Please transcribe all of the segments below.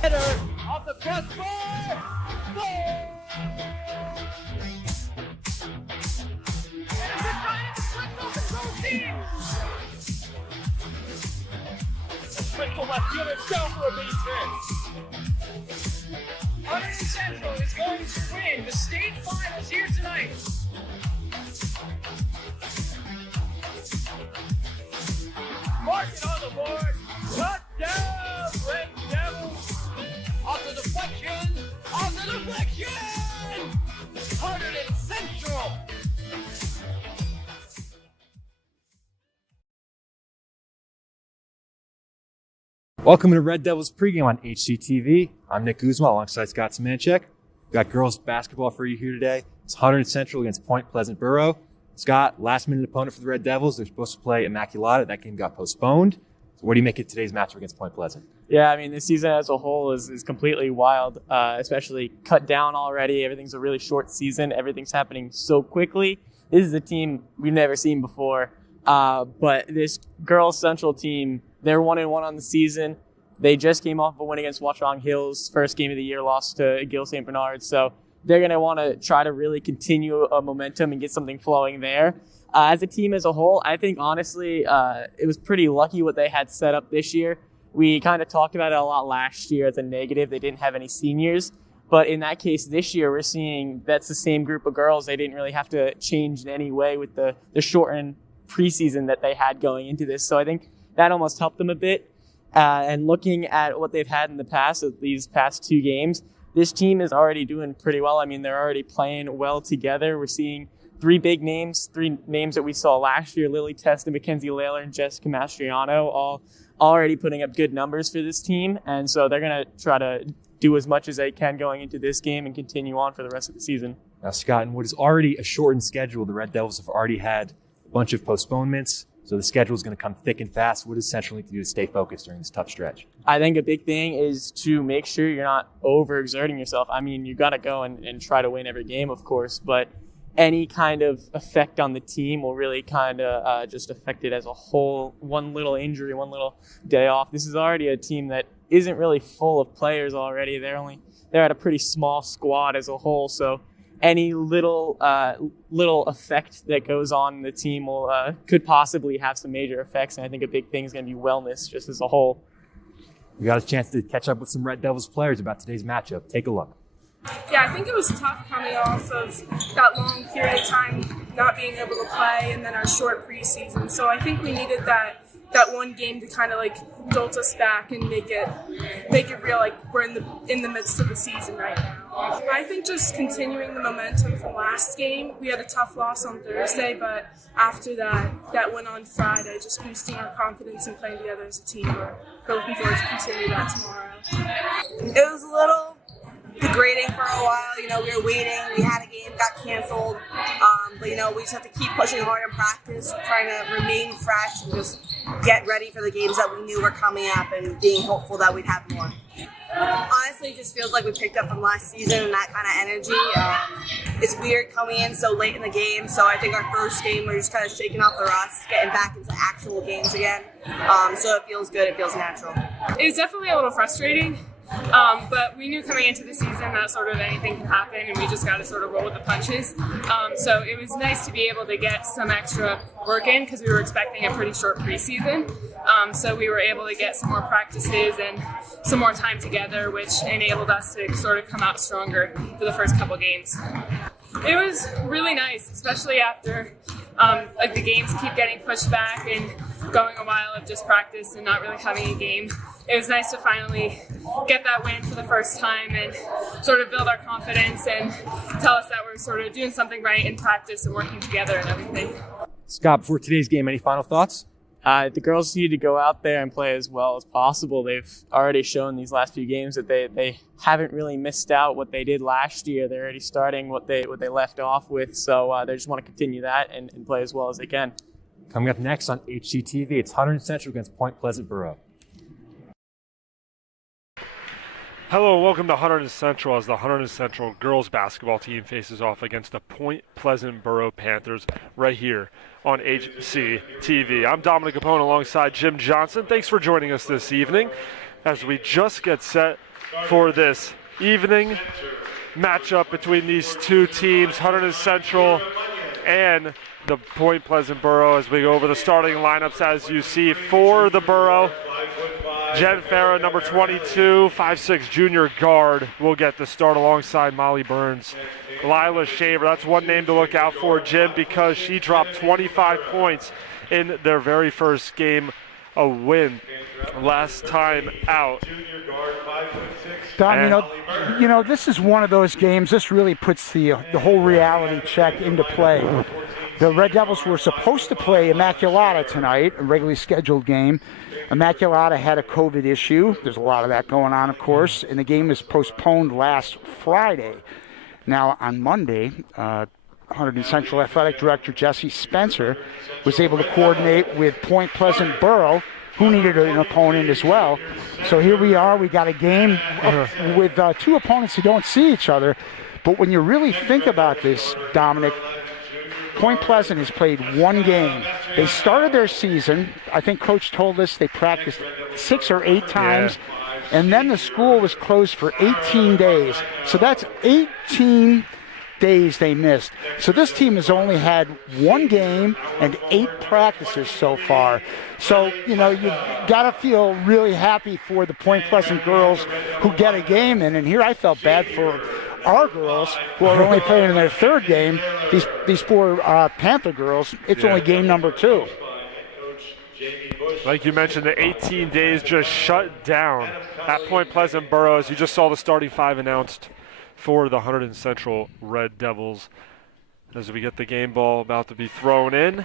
Header off the crossbar. Goal! Crystal left fielder down for a base hit. Hunterdon Central is going to win the state finals here tonight. Mark it on the board. Touchdown, Red Devils. Off the deflection. Hunterdon Central. Welcome to Red Devils pregame on HCTV. I'm Nick Guzman alongside Scott Semanchek. We've got girls basketball for you here today. It's Hunterdon Central against Point Pleasant Borough. Scott, last minute opponent for the Red Devils. They're supposed to play Immaculata. That game got postponed. So what do you make of today's matchup against Point Pleasant? Yeah, I mean, this season as a whole is completely wild, especially cut down already. Everything's a really short season. Everything's happening so quickly. This is a team we've never seen before. But this girls Central team, they're 1-1 on the season. They just came off a win against Watchung Hills, first game of the year, lost to Gill St. Bernard. So they're going to want to try to really continue a momentum and get something flowing there. As a team as a whole, I think, honestly, it was pretty lucky what they had set up this year. We kind of talked about it a lot last year as a negative. They didn't have any seniors. But in that case, this year, we're seeing that's the same group of girls. They didn't really have to change in any way with the shortened preseason that they had going into this. So I think that almost helped them a bit. And looking at what they've had in the past, these past two games, this team is already doing pretty well. I mean, they're already playing well together. We're seeing three names that we saw last year: Lily Testa, Mackenzie Layler, and Jessica Mastriano, all already putting up good numbers for this team. And so they're going to try to do as much as they can going into this game and continue on for the rest of the season. Now, Scott, in what is already a shortened schedule, the Red Devils have already had a bunch of postponements. So the schedule is going to come thick and fast. What does Central need to do to stay focused during this tough stretch? I think a big thing is to make sure you're not overexerting yourself. I mean, you got to go and try to win every game, of course, but any kind of effect on the team will really kind of just affect it as a whole. One little injury, one little day off. This is already a team that isn't really full of players already. They're at a pretty small squad as a whole, so any little effect that goes on in the team could possibly have some major effects. And I think a big thing is going to be wellness just as a whole. We got a chance to catch up with some Red Devils players about today's matchup. Take a look. Yeah, I think it was tough coming off of that long period of time not being able to play and then our short preseason. So I think we needed that one game to kind of like jolt us back and make it real, like we're in the midst of the season right now. I think just continuing the momentum from last game. We had a tough loss on Thursday, but after that win on Friday, just boosting our confidence and playing together as a team. We're looking forward to continue that tomorrow. It was a little degrading for a while. We were waiting. We had a game, got canceled. But, we just have to keep pushing hard in practice, trying to remain fresh and just get ready for the games that we knew were coming up and being hopeful that we'd have more. Honestly, it just feels like we picked up from last season and that kind of energy. It's weird coming in so late in the game, so I think our first game we're just kind of shaking off the rust, getting back into actual games again. So it feels good, it feels natural. It was definitely a little frustrating. But we knew coming into the season that sort of anything can happen, and we just got to sort of roll with the punches. So it was nice to be able to get some extra work in because we were expecting a pretty short preseason. So we were able to get some more practices and some more time together, which enabled us to sort of come out stronger for the first couple games. It was really nice, especially after the games keep getting pushed back and going a while of just practice and not really having a game. It was nice to finally get that win for the first time and sort of build our confidence and tell us that we're sort of doing something right in practice and working together and everything. Scott, before today's game, any final thoughts? The girls need to go out there and play as well as possible. They've already shown these last few games that they haven't really missed out what they did last year. They're already starting what they left off with, so they just want to continue that and play as well as they can. Coming up next on HCTV, it's Hunterdon Central against Point Pleasant Borough. Hello and welcome to Hunterdon Central as the Hunterdon Central girls basketball team faces off against the Point Pleasant Borough Panthers right here on HCTV. I'm Dominic Capone alongside Jim Johnson. Thanks for joining us this evening as we just get set for this evening matchup between these two teams, Hunterdon Central and the Point Pleasant Borough, as we go over the starting lineups. As you see, for the Borough, Jen Farah, number 22, 5'6" junior guard, will get the start alongside Molly Burns. Lila Shaver, that's one name to look out for, Jim, because she dropped 25 points in their very first game, a win last time out. Don, you know, this is one of those games. This really puts the whole reality check into play. The Red Devils were supposed to play Immaculata tonight, a regularly scheduled game. Immaculata had a COVID issue. There's a lot of that going on, of course, and the game was postponed last Friday. Now, on Monday, Hunterdon Central Athletic Director Jesse Spencer was able to coordinate with Point Pleasant Borough, who needed an opponent as well. So here we are. We got a game with two opponents who don't see each other. But when you really think about this, Dominic, Point Pleasant has played one game. They started their season, I think Coach told us they practiced 6 or 8 times, and then the school was closed for 18 days. So that's 18 days they missed. So this team has only had one game and 8 practices so far. So, you know, you've got to feel really happy for the Point Pleasant girls who get a game in. And here I felt bad for our girls who are only playing in their 3rd game. These poor Panther girls, it's only game number 2. Like you mentioned, the 18 days just shut down at Point Pleasant Borough. As you just saw the starting 5 announced for the Hunterdon Central Red Devils, as we get the game ball about to be thrown in.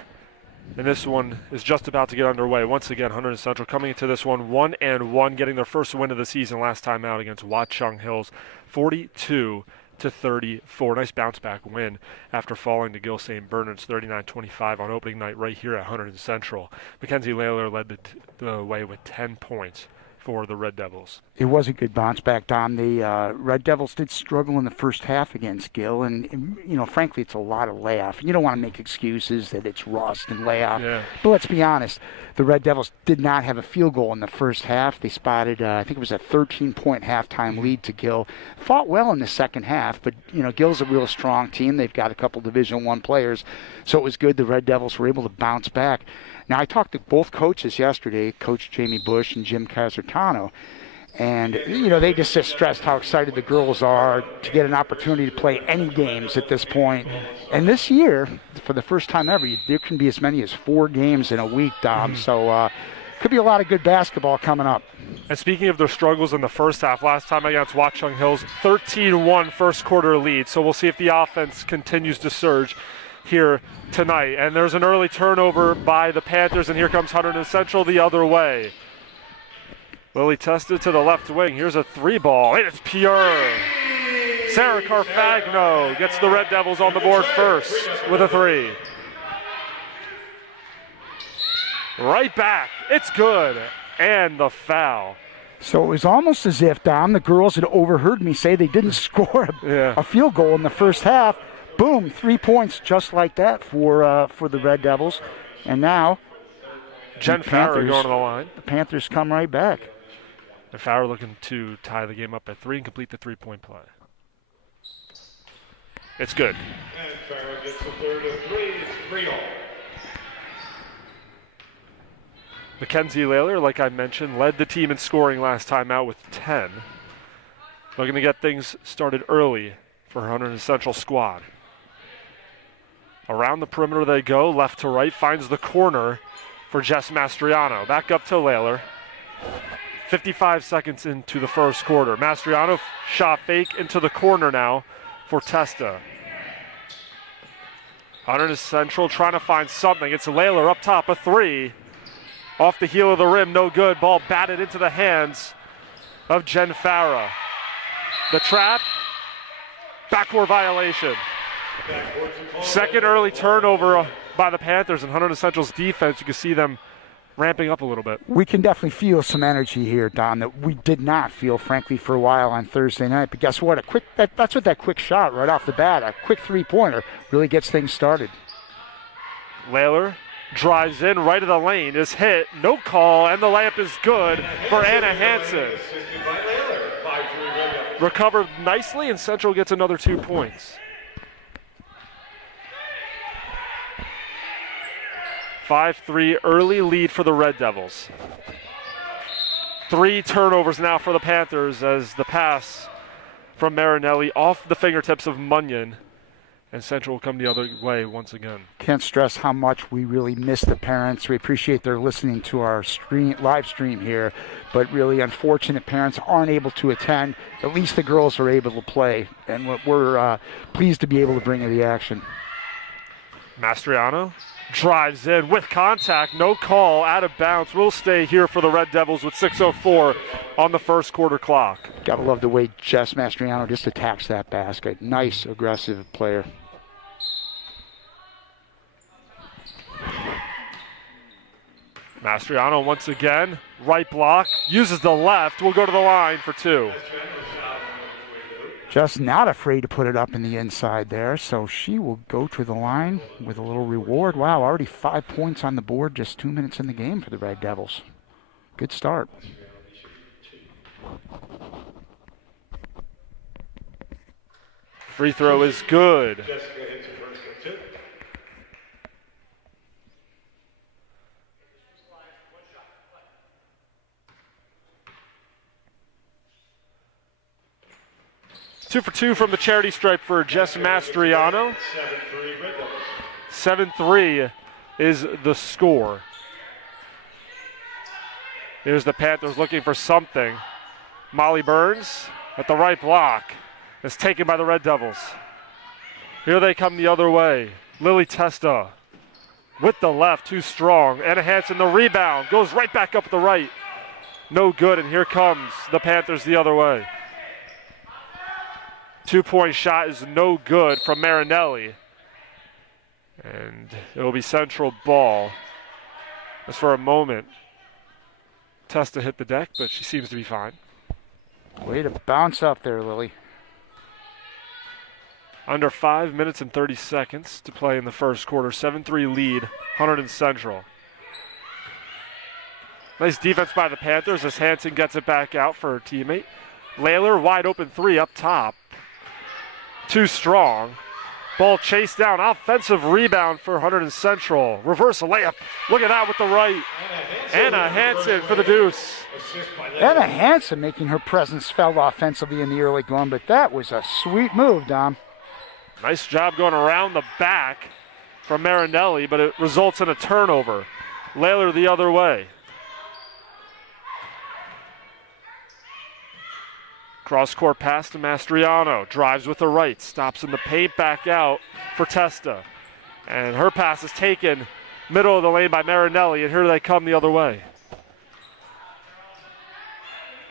And this one is just about to get underway. Once again, Hunterdon Central coming into this one 1-1, getting their first win of the season last time out against Watchung Hills, 42-34. Nice bounce back win after falling to Gill St. Bernard's 39-25 on opening night right here at Hunterdon Central. Mackenzie Layler led the way with 10 points for the Red Devils. It was a good bounce back, Dom. The Red Devils did struggle in the first half against Gill, and you know, frankly, it's a lot of layoff. You don't want to make excuses that it's rust and layoff, but let's be honest. The Red Devils did not have a field goal in the first half. They spotted, I think it was a 13-point halftime lead to Gill. Fought well in the second half, but you know, Gill's a real strong team. They've got a couple Division I players, so it was good the Red Devils were able to bounce back. Now, I talked to both coaches yesterday, Coach Jamie Bush and Jim Casertano, and, you know, they just stressed how excited the girls are to get an opportunity to play any games at this point. And this year, for the first time ever, there can be as many as 4 games in a week, Dom, so could be a lot of good basketball coming up. And speaking of their struggles in the first half, last time against Watchung Hills, 13-1 first quarter lead, so we'll see if the offense continues to surge here tonight. And there's an early turnover by the Panthers, and here comes Hunterdon Central the other way. Lily tested to the left wing. Here's a 3-ball, and it's pure. Sarah Carfagno gets the Red Devils on the board first with a 3. Right back, it's good, and the foul. So it was almost as if, Dom, the girls had overheard me say they didn't score a field goal in the first half. Boom, 3 points just like that for the Red Devils. And now Jen Farrer going to the line. The Panthers come right back. And Farrer looking to tie the game up at 3 and complete the 3-point play. It's good. And Farrer gets the third of 3. It's 3-all. Mackenzie Layler, like I mentioned, led the team in scoring last time out with 10. Looking to get things started early for Hunterdon Central squad. Around the perimeter they go, left to right, finds the corner for Jess Mastriano. Back up to Layler. 55 seconds into the first quarter. Mastriano shot fake into the corner now for Testa. Hunterdon Central trying to find something. It's Layler up top, a 3. Off the heel of the rim, no good. Ball batted into the hands of Jen Farah. The trap, backcourt violation. Second early turnover by the Panthers, and Hunterdon Central's defense, you can see them ramping up a little bit. We can definitely feel some energy here, Don, that we did not feel, frankly, for a while on Thursday night. But guess what? That's what that quick shot right off the bat, a quick 3-pointer, really gets things started. Layler drives in right of the lane, is hit, no call, and the layup is good for Anna Hansen. recovered nicely, and Central gets another 2 points. 5-3 early lead for the Red Devils. 3 turnovers now for the Panthers as the pass from Marinelli off the fingertips of Munyon, and Central will come the other way once again. Can't stress how much we really miss the parents. We appreciate their listening to our live stream here, but really unfortunate parents aren't able to attend. At least the girls are able to play, and we're pleased to be able to bring you the action. Mastriano drives in with contact, no call, out of bounds. Will stay here for the Red Devils with 6:04 on the first quarter clock. Gotta love the way Jess Mastriano just attacks that basket. Nice, aggressive player. Mastriano once again, right block, uses the left, will go to the line for 2. Just not afraid to put it up in the inside there, so she will go to the line with a little reward. Wow, already 5 points on the board, just 2 minutes in the game for the Red Devils. Good start. Free throw is good. 2 for 2 from the charity stripe for Jess Mastriano. 7-3 is the score. Here's the Panthers looking for something. Molly Burns at the right block is taken by the Red Devils. Here they come the other way. Lily Testa with the left, too strong. Anna Hansen, the rebound, goes right back up the right. No good, and here comes the Panthers the other way. 2-point shot is no good from Marinelli. And it will be Central ball. Just for a moment, Testa hit the deck, but she seems to be fine. Way to bounce up there, Lily. Under 5 minutes and 30 seconds to play in the first quarter. 7-3 lead, Hunterdon Central. Nice defense by the Panthers as Hansen gets it back out for her teammate. Layler, wide open 3 up top. Too strong. Ball chased down. Offensive rebound for Hunterdon Central. Reverse layup. Look at that with the right. Anna Hansen for the deuce. Anna Hansen making her presence felt offensively in the early going, but that was a sweet move, Dom. Nice job going around the back from Marinelli, but it results in a turnover. Layler the other way. Cross-court pass to Mastriano. Drives with the right. Stops in the paint. Back out for Testa. And her pass is taken middle of the lane by Marinelli, and here they come the other way.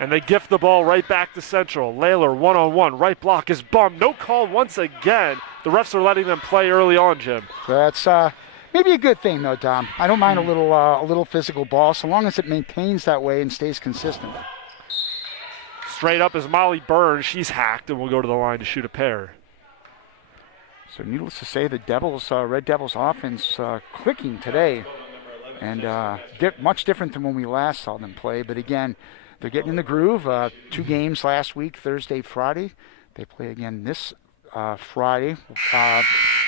And they gift the ball right back to Central. Layler one-on-one. Right block is bumped. No call once again. The refs are letting them play early on, Jim. That's maybe a good thing, though, Dom. I don't mind a little physical ball so long as it maintains that way and stays consistent. Straight up is Molly Burns. She's hacked and will go to the line to shoot a pair. So needless to say, the Red Devils offense clicking today. And much different than when we last saw them play. But again, they're getting in the groove. 2 games last week, Thursday, Friday. They play again this Friday.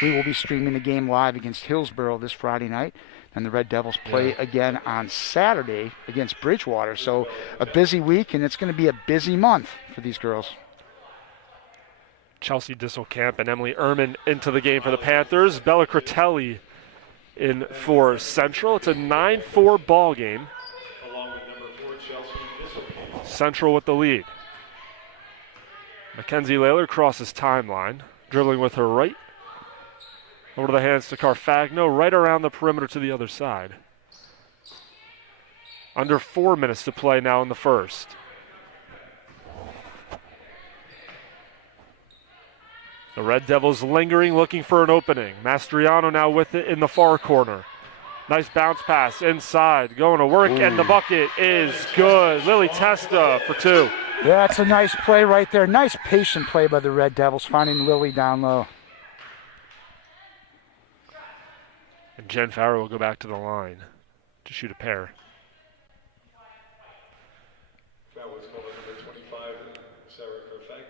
We will be streaming the game live against Hillsborough this Friday night. And the Red Devils play again on Saturday against Bridgewater. So a busy week, and it's going to be a busy month for these girls. Chelsea Disselkamp and Emily Ehrman into the game for the Panthers. Bella Critelli in for Central. It's a 9-4 ball game. Central with the lead. Mackenzie Layler crosses timeline, dribbling with her right. Over to the hands to Carfagno, right around the perimeter to the other side. Under 4 minutes to play now in the first. The Red Devils lingering, looking for an opening. Mastriano now with it in the far corner. Nice bounce pass inside, going to work, and the bucket is good. Lily Testa for 2. Yeah, that's a nice play right there. Nice patient play by the Red Devils, finding Lily down low. And Jen Farrow will go back to the line to shoot a pair. Foul was called on number 25, Sarah Carfagno.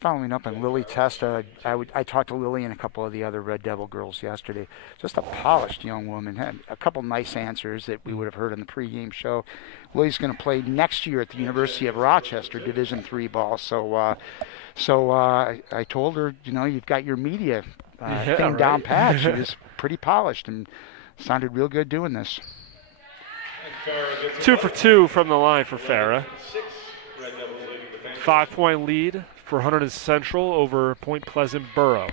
Following up on Lily Testa, I talked to Lily and a couple of the other Red Devil girls yesterday. Just a polished young woman. Had a couple nice answers that we would have heard in the pregame show. Lily's going to play next year at the University of Rochester Division III ball. So I told her, you've got your media thing down pat. She was pretty polished and sounded real good doing this. 2 for 2 from the line for Farah. 5-point lead for Hunterdon Central over Point Pleasant Borough.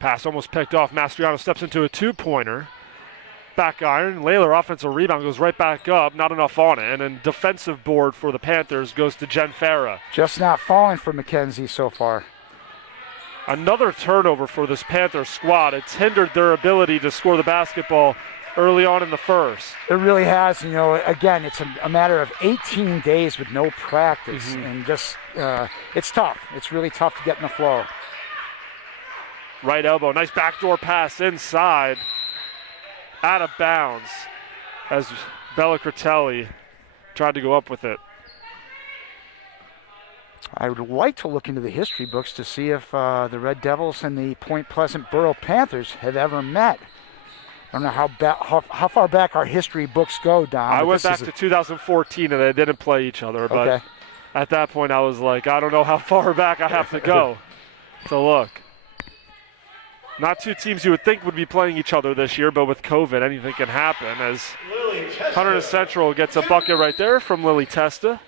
Pass almost picked off. Mastriano steps into a two-pointer. Back iron. Layler offensive rebound goes right back up. Not enough on it. And then defensive board for the Panthers goes to Jen Farah. Just not falling for Mackenzie so far. Another turnover for this Panther squad. It's hindered their ability to score the basketball early on in the first. It really has. Again, it's a matter of 18 days with no practice. And just, it's tough. It's really tough to get in the flow. Right elbow. Nice backdoor pass inside. Out of bounds as Bella Critelli tried to go up with it. I would like to look into the history books to see if the Red Devils and the Point Pleasant Borough Panthers have ever met. I don't know how far back our history books go, Don. I went back to 2014 and they didn't play each other, but at that point I was like, I don't know how far back I have to go to look. Not two teams you would think would be playing each other this year, but with COVID, anything can happen as Hunterdon Central gets a bucket right there from Lily Testa.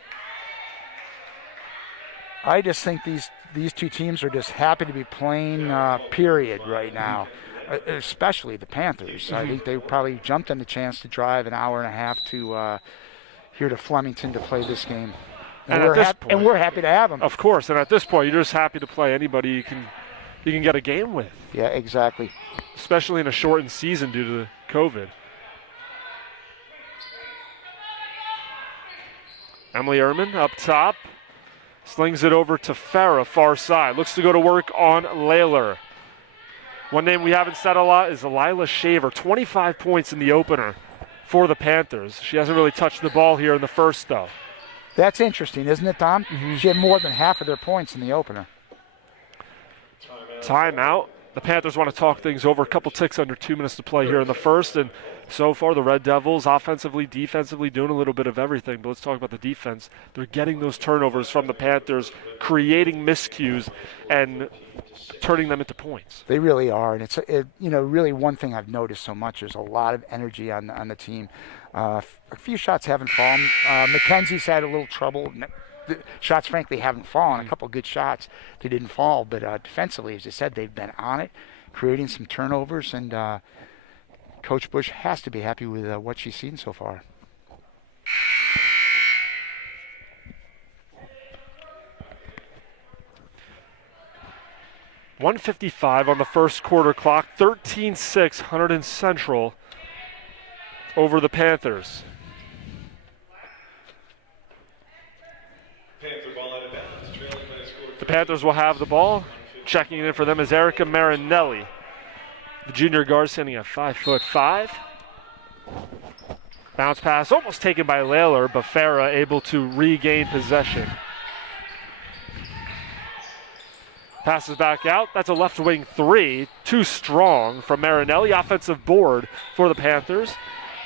I just think these two teams are just happy to be playing, period, right now, especially the Panthers. I think they probably jumped on the chance to drive an hour and a half to here to Flemington to play this game. And we're happy to have them. Of course, and at this point, you're just happy to play anybody you can get a game with. Yeah, exactly. Especially in a shortened season due to COVID. Emily Ehrman up top. Slings it over to Farah, far side. Looks to go to work on Layler. One name we haven't said a lot is Lila Shaver. 25 points in the opener for the Panthers. She hasn't really touched the ball here in the first, though. That's interesting, isn't it, Tom? She had more than half of their points in the opener. Timeout. The Panthers want to talk things over. A couple ticks under 2 minutes to play here in the first. And so far, the Red Devils, offensively, defensively, doing a little bit of everything. But let's talk about the defense. They're getting those turnovers from the Panthers, creating miscues and turning them into points. They really are. And it's really one thing I've noticed so much. There's a lot of energy on the team. A few shots haven't fallen. Mackenzie's had a little trouble. The shots, frankly, haven't fallen. A couple of good shots, they didn't fall. But defensively, as I said, they've been on it, creating some turnovers. And Coach Bush has to be happy with what she's seen so far. .155 on the first quarter clock. 13-6, Hunterdon Central over the Panthers. The Panthers will have the ball. Checking in for them is Erica Marinelli. The junior guard standing at 5'5". Bounce pass almost taken by Layler, but Farah able to regain possession. Passes back out. That's a left wing three. Too strong from Marinelli. Offensive board for the Panthers.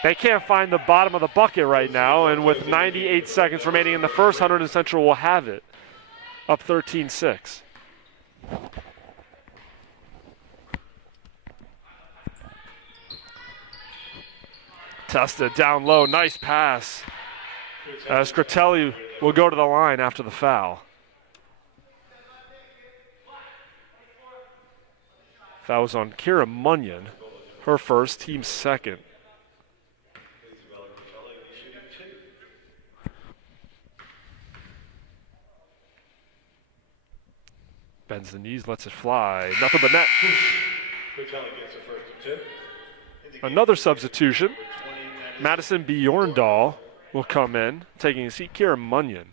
They can't find the bottom of the bucket right now, and with 98 seconds remaining in the first, Hunterdon Central will have it. Up 13-6. Testa down low, nice pass. As Critelli will go to the line after the foul. Foul was on Kira Munyon, her first, team second. Bends the knees, lets it fly. Nothing but net. Another substitution. Madison Bjorndal will come in, taking a seat. Kira Munyon.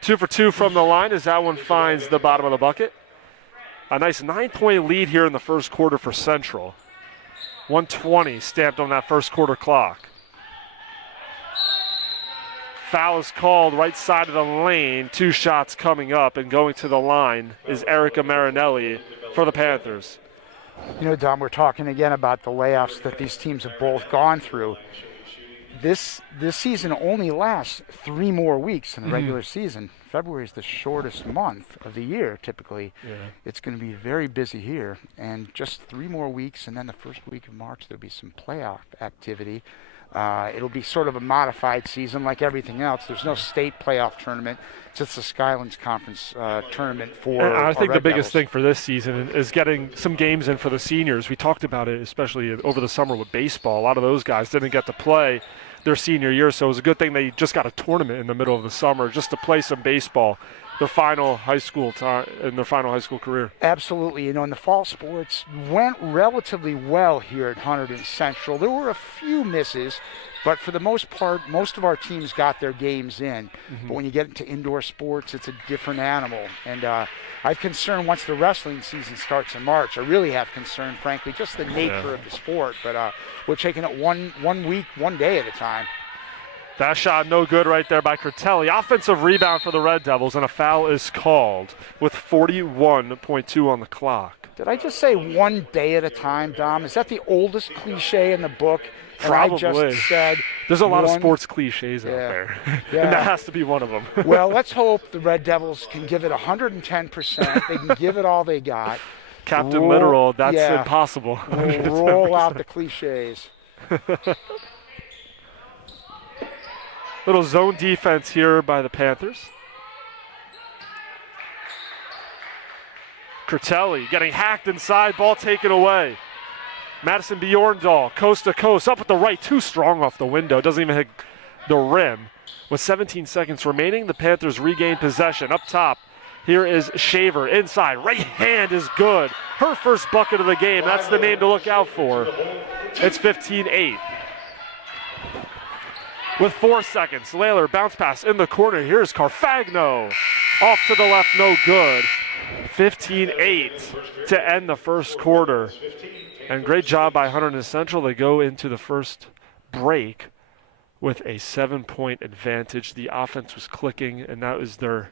2 for 2 from the line as that one finds the bottom of the bucket. A nice 9-point lead here in the first quarter for Central. 1:20 stamped on that first quarter clock. Foul is called right side of the lane. 2 shots coming up, and going to the line is Erica Marinelli for the Panthers. You know, Dom, we're talking again about the layoffs that these teams have both gone through. This season only lasts 3 more weeks in the regular season. February is the shortest month of the year, typically. Yeah. It's going to be very busy here. And just 3 more weeks, and then the first week of March, there'll be some playoff activity. It'll be sort of a modified season like everything else. There's no state playoff tournament. It's just the Skylands Conference tournament for And I think the Red biggest Devils. thing for this season is getting some games in for the seniors. We talked about it, especially over the summer with baseball. A lot of those guys didn't get to play their senior year, so it was a good thing they just got a tournament in the middle of the summer just to play some baseball. Their final high school time in their final high school career. Absolutely. You know, and the fall sports went relatively well here at Hunterdon Central. There were a few misses, but for the most part, most of our teams got their games in. But when you get into indoor sports, it's a different animal. And I've concern once the wrestling season starts in March. I really have concern, frankly, just the nature of the sport. But we're taking it one week, one day at a time. That shot no good right there by Curtelli. Offensive rebound for the Red Devils, and a foul is called with 41.2 on the clock. Did I just say one day at a time, Dom? Is that the oldest cliche in the book? And Probably. I just said There's a lot of one- sports cliches out there, and that has to be one of them. Well, let's hope the Red Devils can give it 110%. They can give it all they got. Captain Literal, that's impossible. We'll roll out the cliches. Little zone defense here by the Panthers. Curtelli getting hacked inside, ball taken away. Madison Bjorndal, coast to coast, up with the right, too strong off the window, doesn't even hit the rim. With 17 seconds remaining, the Panthers regain possession. Up top, here is Shaver, inside, right hand is good. Her first bucket of the game, that's the name to look out for. It's 15-8. With 4 seconds, Layler bounce pass in the corner. Here's Carfagno. Off to the left, no good. 15-8 to end the first quarter. And great job by Hunterdon Central. They go into the first break with a 7-point advantage. The offense was clicking, and that was their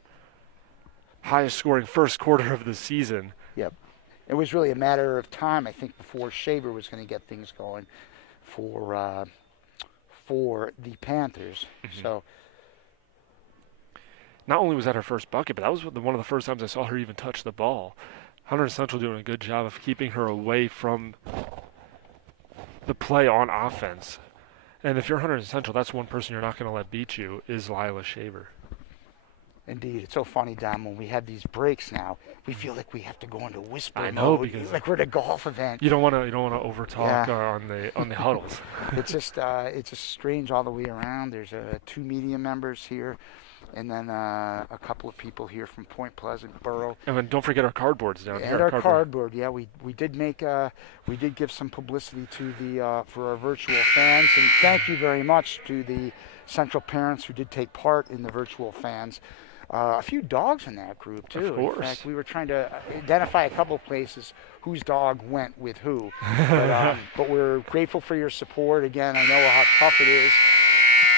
highest scoring first quarter of the season. Yep. It was really a matter of time, I think, before Shaver was going to get things going for the Panthers. So not only was that her first bucket, but that was one of the first times I saw her even touch the ball. Hunterdon Central doing a good job of keeping her away from the play on offense. And if you're Hunterdon Central, that's one person you're not going to let beat you is Lila Shaver. indeed, it's so funny, Dom, when we have these breaks now, we feel like we have to go into whisper I know, mode, because like we're at a golf event. You don't want to overtalk on the huddles. It's just strange all the way around. There's 2 media members here, and then a couple of people here from Point Pleasant Borough. And then don't forget our cardboards down here. And our cardboard, yeah, we did give some publicity to the for our virtual fans, and thank you very much to the Central parents who did take part in the virtual fans. A few dogs in that group too. Of course. In fact, we were trying to identify a couple of places whose dog went with who. But we're grateful for your support. Again, I know how tough it is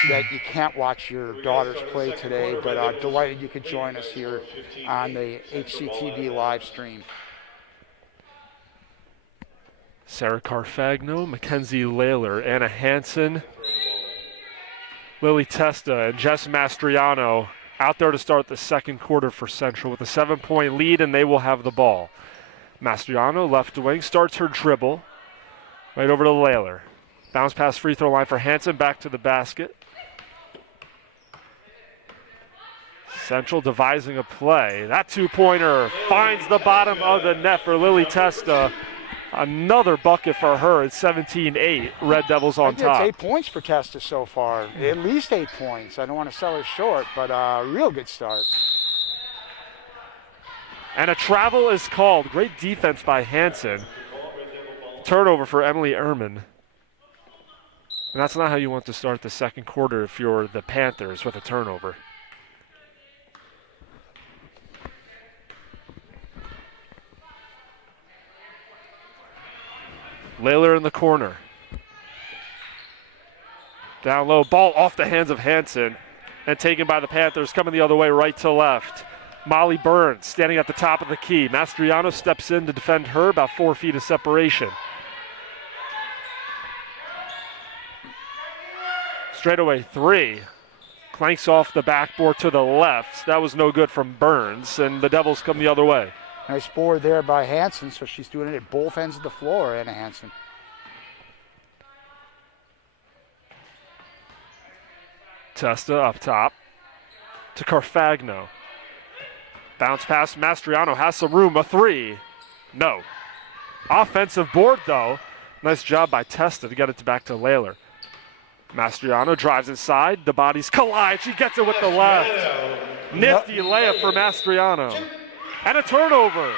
that you can't watch your daughters play today, but delighted you could join us here on the HCTV live stream. Sarah Carfagno, Mackenzie Layler, Anna Hansen, Lily Testa, and Jess Mastriano out there to start the second quarter for Central with a 7-point lead, and they will have the ball. Mastriano, left wing, starts her dribble. Right over to Layler. Bounce pass free throw line for Hansen, back to the basket. Central devising a play. That 2-pointer finds the bottom of the net for Lily Testa. Another bucket for her at 17-8. Red Devils on top. It's 8 points for Testa so far. At least 8 points. I don't want to sell her short, but a real good start. And a travel is called. Great defense by Hansen. Turnover for Emily Ehrman. And that's not how you want to start the second quarter if you're the Panthers with a turnover. Layler in the corner. Down low, ball off the hands of Hansen and taken by the Panthers, coming the other way, right to left. Molly Burns standing at the top of the key. Mastriano steps in to defend her, about 4 feet of separation. Straightaway 3. Clanks off the backboard to the left. That was no good from Burns, and the Devils come the other way. Nice board there by Hansen, so she's doing it at both ends of the floor, Anna Hansen. Testa up top to Carfagno. Bounce pass, Mastriano has some room, a 3. No. Offensive board though. Nice job by Testa to get it back to Layler. Mastriano drives inside, the bodies collide, she gets it with the left. Nifty layup for Mastriano. And a turnover.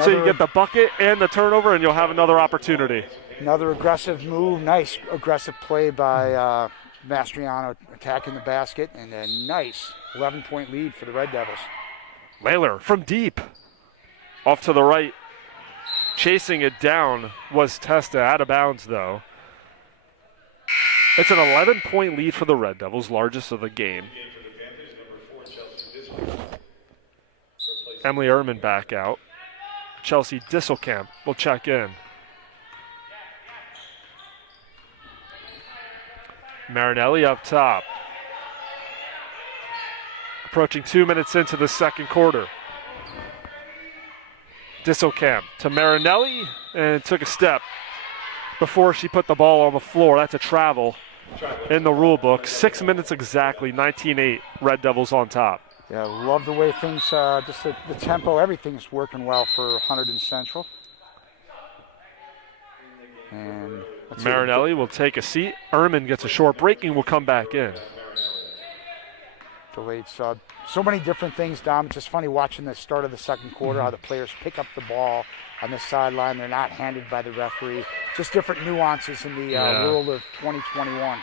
So you get the bucket and the turnover and you'll have another opportunity. Another aggressive move, nice aggressive play by Mastriano attacking the basket, and a nice 11-point lead for the Red Devils. Layler from deep. Off to the right. Chasing it down was Testa, out of bounds though. It's an 11-point lead for the Red Devils, largest of the game. Emily Ehrman back out. Chelsea Disselkamp will check in. Marinelli up top. Approaching 2 minutes into the second quarter. Disselkamp to Marinelli and took a step before she put the ball on the floor. That's a travel in the rule book. 6 minutes exactly, 19-8, Red Devils on top. Yeah, love the way things, just the tempo, everything's working well for Hunterdon Central. And Marinelli will take a seat. Ehrman gets a short break and will come back in. Delayed sub. So many different things, Dom. It's just funny watching the start of the second quarter, how the players pick up the ball on the sideline. They're not handed by the referee. Just different nuances in the world of 2021.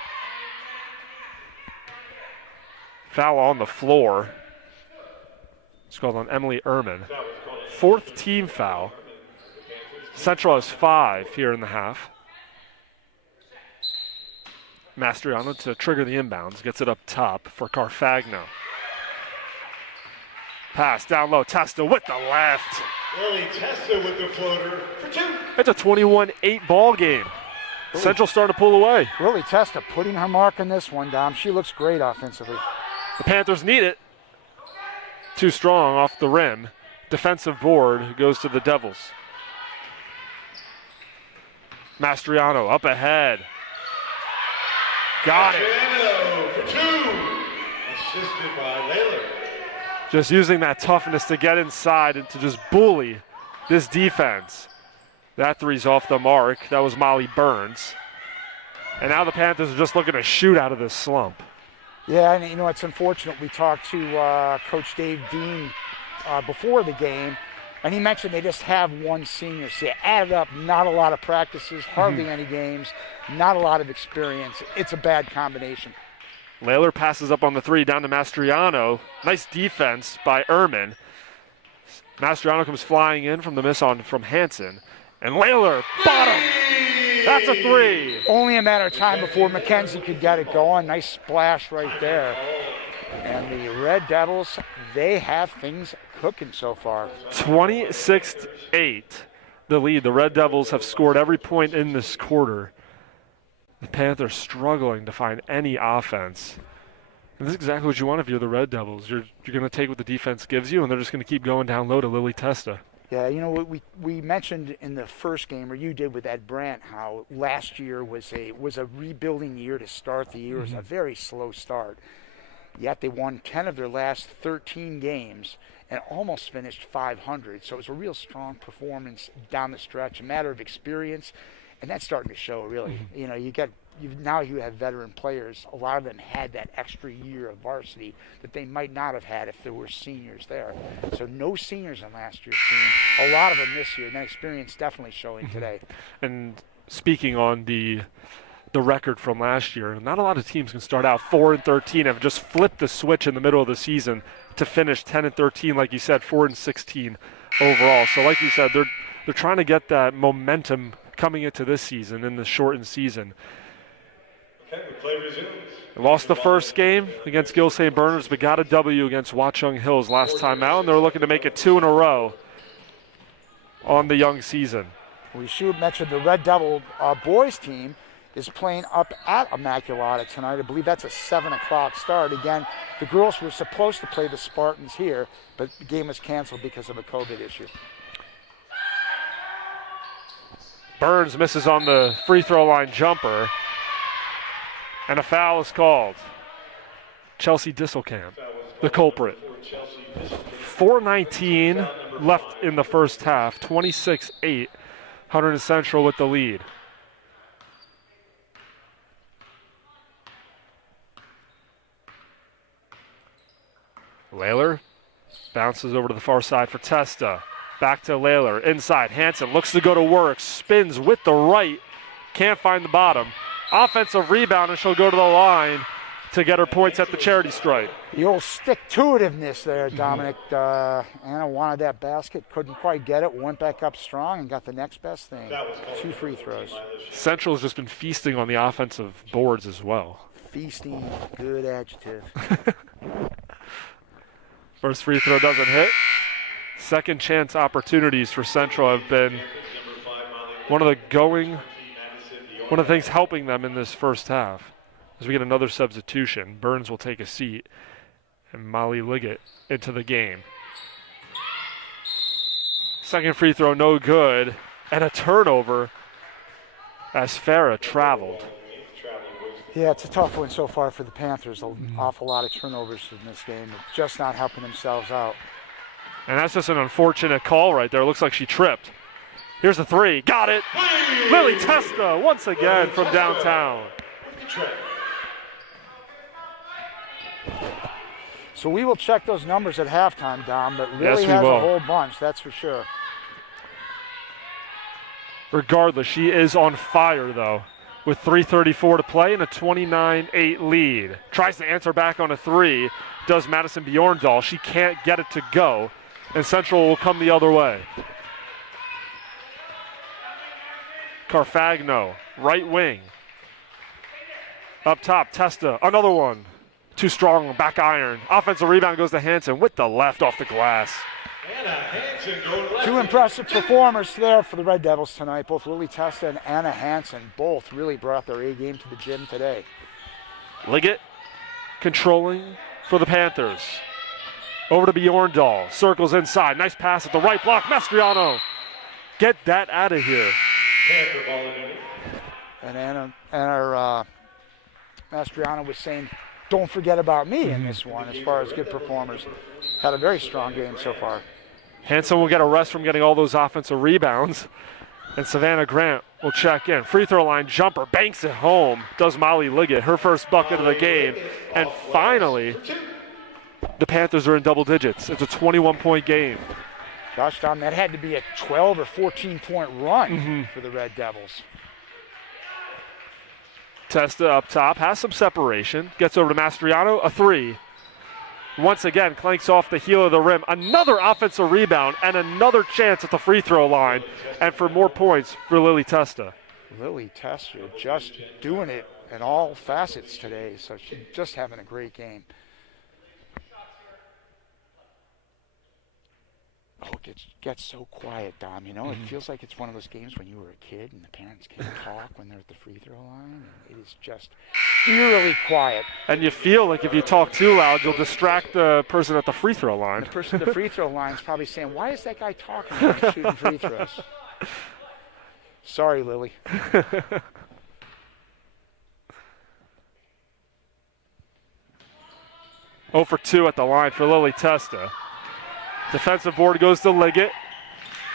Foul on the floor. It's called on Emily Ehrman. 4th team foul. Central has 5 here in the half. Mastriano to trigger the inbounds. Gets it up top for Carfagno. Pass down low. Testa with the left. Lily Testa with the floater for 2. It's a 21-8 ball game. Central starting to pull away. Really, Testa putting her mark on this one, Dom. She looks great offensively. The Panthers need it. Too strong off the rim. Defensive board goes to the Devils. Mastriano up ahead. Got it. For 2. Assisted by Layler. Just using that toughness to get inside and to just bully this defense. That 3's off the mark. That was Molly Burns. And now the Panthers are just looking to shoot out of this slump. Yeah, and you know, it's unfortunate. We talked to Coach Dave Dean before the game, and he mentioned they just have one senior. So you added up, not a lot of practices, hardly any games, not a lot of experience. It's a bad combination. Layler passes up on the 3 down to Mastriano. Nice defense by Ehrman. Mastriano comes flying in from the miss on from Hansen. And Layler, bottom. That's a 3. Only a matter of time before McKenzie could get it going. Nice splash right there. And the Red Devils, they have things cooking so far. 26-8, the lead. The Red Devils have scored every point in this quarter. The Panthers struggling to find any offense. And this is exactly what you want if you're the Red Devils. You're going to take what the defense gives you, and they're just going to keep going down low to Lily Testa. Yeah, you know, we mentioned in the first game, or you did with Ed Brandt, how last year was a rebuilding year to start the year. It was a very slow start. Yet they won 10 of their last 13 games and almost finished 500. So it was a real strong performance down the stretch, a matter of experience, and that's starting to show, really. You know, now you have veteran players. A lot of them had that extra year of varsity that they might not have had if there were seniors there. So no seniors on last year's team. A lot of them this year, and that experience definitely showing today. And speaking on the record from last year, not a lot of teams can start out 4-13 and have just flipped the switch in the middle of the season to finish 10-13, like you said, 4-16 overall. So like you said, they're trying to get that momentum coming into this season, in the shortened season. Okay, the play resumes. They lost the first game against Gill St. Bernard's, but got a W against Watchung Hills last time out, and they're looking to make it 2 in a row on the young season. We should mention the Red Devil boys team is playing up at Immaculata tonight. I believe that's a 7 o'clock start. Again, the girls were supposed to play the Spartans here, but the game was canceled because of a COVID issue. Burns misses on the free throw line jumper, and a foul is called. Chelsea Disselkamp, the culprit. 4:19 left in the first half, 26-8. Hunterdon Central with the lead. Layler bounces over to the far side for Testa. Back to Layler, inside. Hansen looks to go to work, spins with the right, can't find the bottom. Offensive rebound, and she'll go to the line to get her points at the charity stripe. The old stick-to-itiveness there, Dominic. Anna wanted that basket, couldn't quite get it, went back up strong and got the next best thing. 2 free throws. Central's just been feasting on the offensive boards as well. Feasting, good adjective. First free throw doesn't hit. Second chance opportunities for Central have been one of the things helping them in this first half. As we get another substitution, Burns will take a seat and Molly Liggett into the game. Second free throw no good, and a turnover as Farah traveled. Yeah, it's a tough one so far for the Panthers. An awful lot of turnovers in this game. They're just not helping themselves out. And that's just an unfortunate call right there. Looks like she tripped. Here's the three. Got it. Lily Testa once again from downtown. So we will check those numbers at halftime, Dom, but Yes, Lily we has will. a whole bunch, that's for sure. Regardless, she is on fire, though, with 3:34 to play and a 29-8 lead. Tries to answer back on a three. Does Madison Bjorndal. She can't get it to go, and Central will come the other way. Carfagno, right wing. Up top, Testa, another one. Too strong, back iron. Offensive rebound goes to Hansen with the left off the glass. Anna Hansen going left. 2 impressive performers there for the Red Devils tonight. Both Lily Testa and Anna Hansen both really brought their A game to the gym today. Liggett controlling for the Panthers. Over to Bjorndal. Circles inside. Nice pass at the right block. Mastriano. Get that out of here. Panther ball underneath. And Anna Mastriano was saying, don't forget about me in this one as far as good performers. Had a very strong game so far. Hansen will get a rest from getting all those offensive rebounds. And Savannah Grant will check in. Free throw line jumper, banks it home. Does Molly Liggett, her first bucket of the game. And finally, the Panthers are in double digits. It's a 21-point game. Gosh, Tom, that had to be a 12 or 14-point run for the Red Devils. Testa up top, has some separation. Gets over to Mastriano, a three. Once again, clanks off the heel of the rim. Another offensive rebound and another chance at the free throw line. And for more points for Lily Testa. Lily Testa just doing it in all facets today, so she's just having a great game. Oh, it gets so quiet, Dom. You know, it feels like it's one of those games when you were a kid and the parents can't talk when they're at the free throw line. And it is just eerily quiet. And you feel like if you talk too loud, you'll distract the person at the free throw line. The person at the free throw line is probably saying, why is that guy talking when he's shooting free throws? Sorry, Lily. 0 for 2 at the line for Lily Testa. Defensive board goes to Liggett.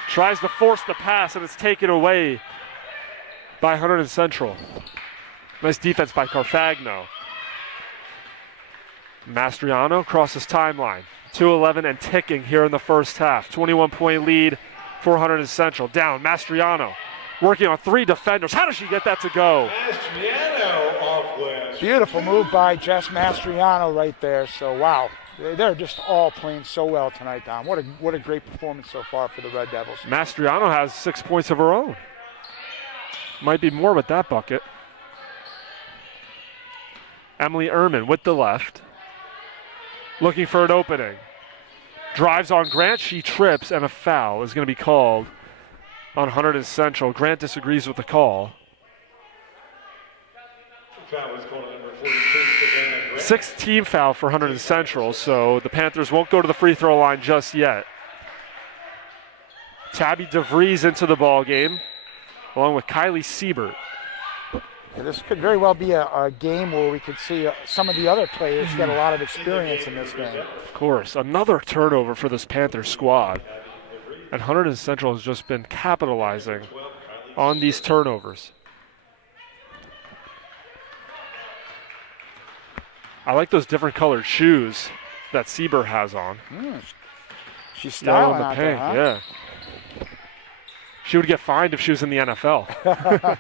Tries to force the pass, and it's taken away by Hunterdon Central. Nice defense by Carfagno. Mastriano crosses timeline. 2:11 and ticking here in the first half. 21-point lead for Hunterdon Central. Down, Mastriano working on 3 defenders. How does she get that to go? Mastriano off glass. Beautiful move by Jess Mastriano right there. So, wow, They're just all playing so well tonight, Don. What a great performance so far for the Red Devils. Mastriano has 6 points of her own. Might be more with that bucket. Emily Ehrman with the left. Looking for an opening. Drives on Grant. She trips, and a foul is going to be called on Hunterdon Central. Grant disagrees with the call. Foul was called on number 42, Savannah Grant. 6th team foul for Hunterdon Central, so the Panthers won't go to the free throw line just yet. Tabby DeVries into the ball game, along with Kylie Siebert. Yeah, this could very well be a game where we could see some of the other players get a lot of experience in this game. Of course, another turnover for this Panthers squad. And Hunterdon Central has just been capitalizing on these turnovers. I like those different colored shoes that Siebert has on. She's Yellow styling and the out pink, there, huh? yeah. She would get fined if she was in the NFL.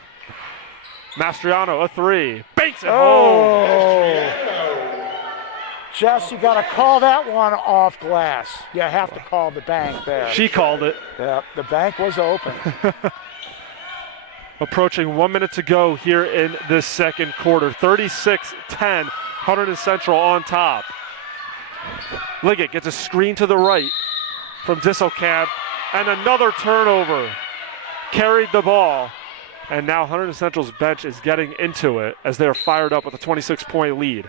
Mastriano, a 3. Banks it home. Jess, you got to call that one off glass. You have to call the bank there. She called it. Yeah, the bank was open. Approaching 1 minute to go here in this second quarter. 36-10, Hunterdon Central on top. Liggett gets a screen to the right from Disselkamp, and another turnover. Carried the ball, and now Hunterdon Central's bench is getting into it as they're fired up with a 26-point lead.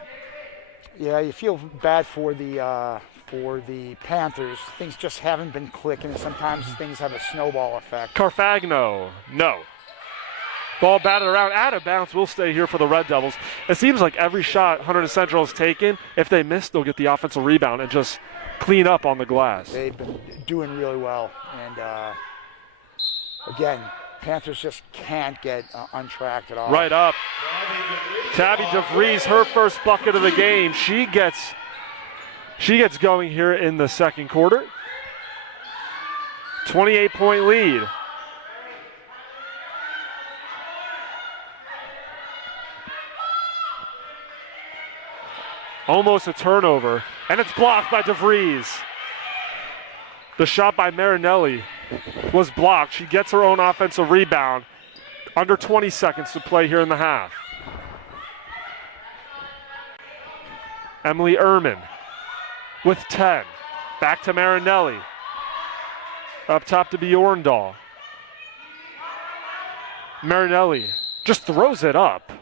Yeah, you feel bad for the Panthers. Things just haven't been clicking, and sometimes things have a snowball effect. Carfagno, no. Ball batted around, out of bounds, will stay here for the Red Devils. It seems like every shot Hunterdon Central has taken, if they miss, they'll get the offensive rebound and just clean up on the glass. They've been doing really well, and again, Panthers just can't get untracked at all. Right up. Tabby DeVries, her first bucket of the game. She gets going here in the second quarter. 28-point lead. Almost a turnover, and it's blocked by DeVries. The shot by Marinelli was blocked. She gets her own offensive rebound. Under 20 seconds to play here in the half. Emily Ehrman with 10. Back to Marinelli. Up top to Bjorndal. Marinelli just throws it up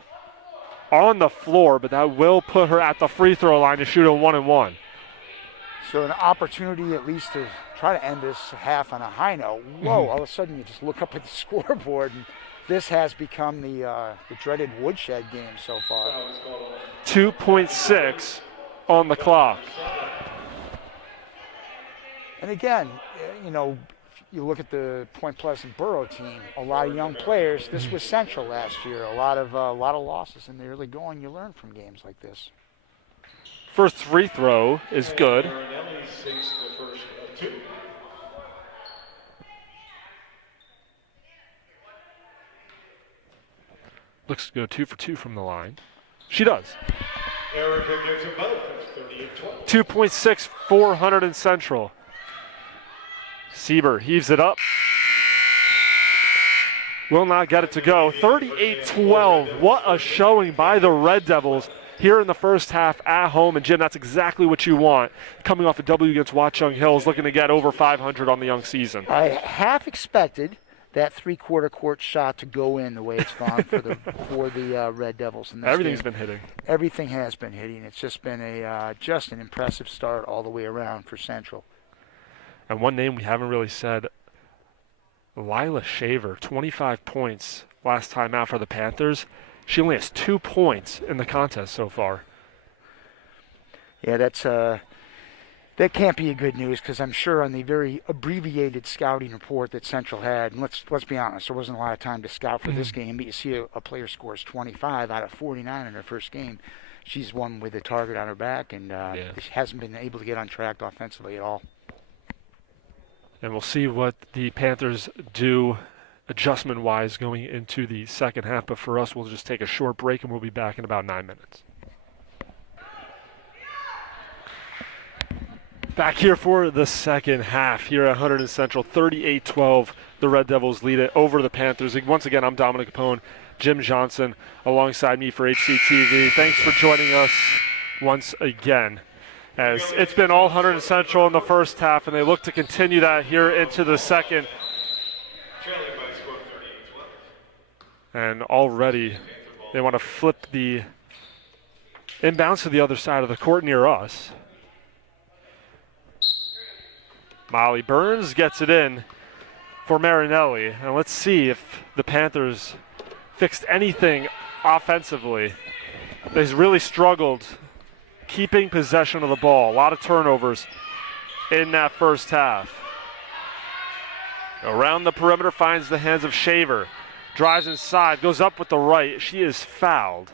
on the floor, but that will put her at the free throw line to shoot a 1-and-1. So an opportunity at least to try to end this half on a high note. Whoa, all of a sudden you just look up at the scoreboard, and this has become the dreaded woodshed game so far. 2.6 on the clock. And again, you know, you look at the Point Pleasant Borough team, a lot of young players. This was Central last year. A lot of losses in the early going. You learn from games like this. First free throw is good. Marinelli sinks the first of 2. Looks to go 2 for 2 from the line. She does. Erica gives them both. It's 38-12. 2.6 for Hunterdon Central. Siebert heaves it up. Will not get it to go. 38-12. What a showing by the Red Devils here in the first half at home. And Jim, that's exactly what you want. Coming off a W against Watchung Hills, looking to get over 500 on the young season. I half expected that three-quarter court shot to go in the way it's gone for the Red Devils in this Everything's game. been hitting. Everything has been hitting. It's just been just an impressive start all the way around for Central. And one name we haven't really said, Lila Shaver, 25 points last time out for the Panthers. She only has 2 points in the contest so far. Yeah, that can't be a good news, because I'm sure on the very abbreviated scouting report that Central had, and let's be honest, there wasn't a lot of time to scout for this game, but you see a player scores 25 out of 49 in her first game. She's one with a target on her back, and she hasn't been able to get untracked offensively at all. And we'll see what the Panthers do adjustment-wise going into the second half. But for us, we'll just take a short break, and we'll be back in about 9 minutes. Back here for the second half here at Hunterdon Central, 38-12. The Red Devils lead it over the Panthers. Once again, I'm Dominic Capone, Jim Johnson, alongside me for HCTV. Thanks for joining us once again. As it's been all Hunterdon Central in the first half, and they look to continue that here into the second. And already they want to flip the inbounds to the other side of the court near us. Molly Burns gets it in for Marinelli. And let's see if the Panthers fixed anything offensively. They've really struggled keeping possession of the ball. A lot of turnovers in that first half. Around the perimeter, finds the hands of Shaver. Drives inside, goes up with the right. She is fouled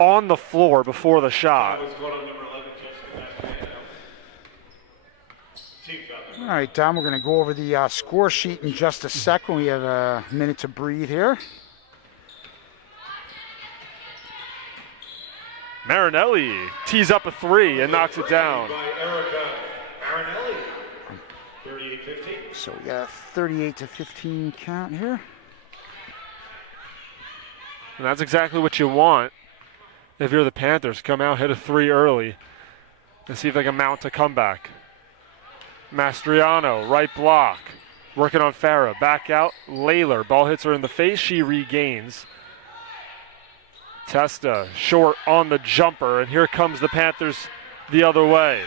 on the floor before the shot. All right, Dom, we're going to go over the score sheet in just a second. We have a minute to breathe here. Marinelli tees up a three and knocks it down. So we got a 38-15 count here. And that's exactly what you want if you're the Panthers. Come out, hit a three early, and see if they can mount a comeback. Mastriano, right block, working on Farah. Back out, Layler. Ball hits her in the face. She regains. Testa short on the jumper, and here comes the Panthers the other way.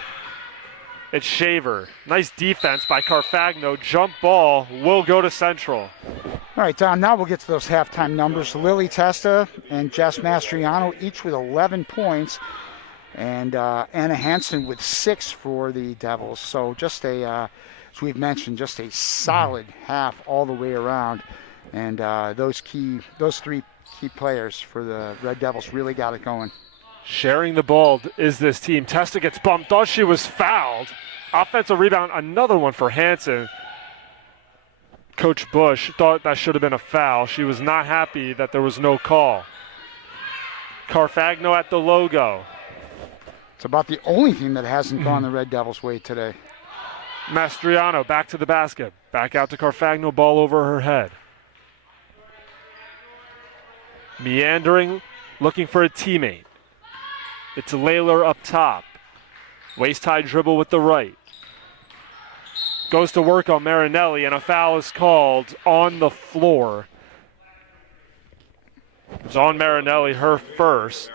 It's Shaver. Nice defense by Carfagno. Jump ball will go to Central. All right, Don, now we'll get to those halftime numbers. Lily Testa and Jess Mastriano each with 11 points, and Anna Hansen with 6 for the Devils. So just a, as we've mentioned, just a solid half all the way around. And those three key players for the Red Devils really got it going. Sharing the ball is this team. Testa gets bumped. Thought she was fouled. Offensive rebound, another one for Hansen. Coach Bush thought that should have been a foul. She was not happy that there was no call. Carfagno at the logo. It's about the only thing that hasn't gone the Red Devils' way today. Mastriano back to the basket. Back out to Carfagno, ball over her head. Meandering, looking for a teammate. It's Layler up top. Waist-high dribble with the right. Goes to work on Marinelli, and a foul is called on the floor. It's on Marinelli, her first.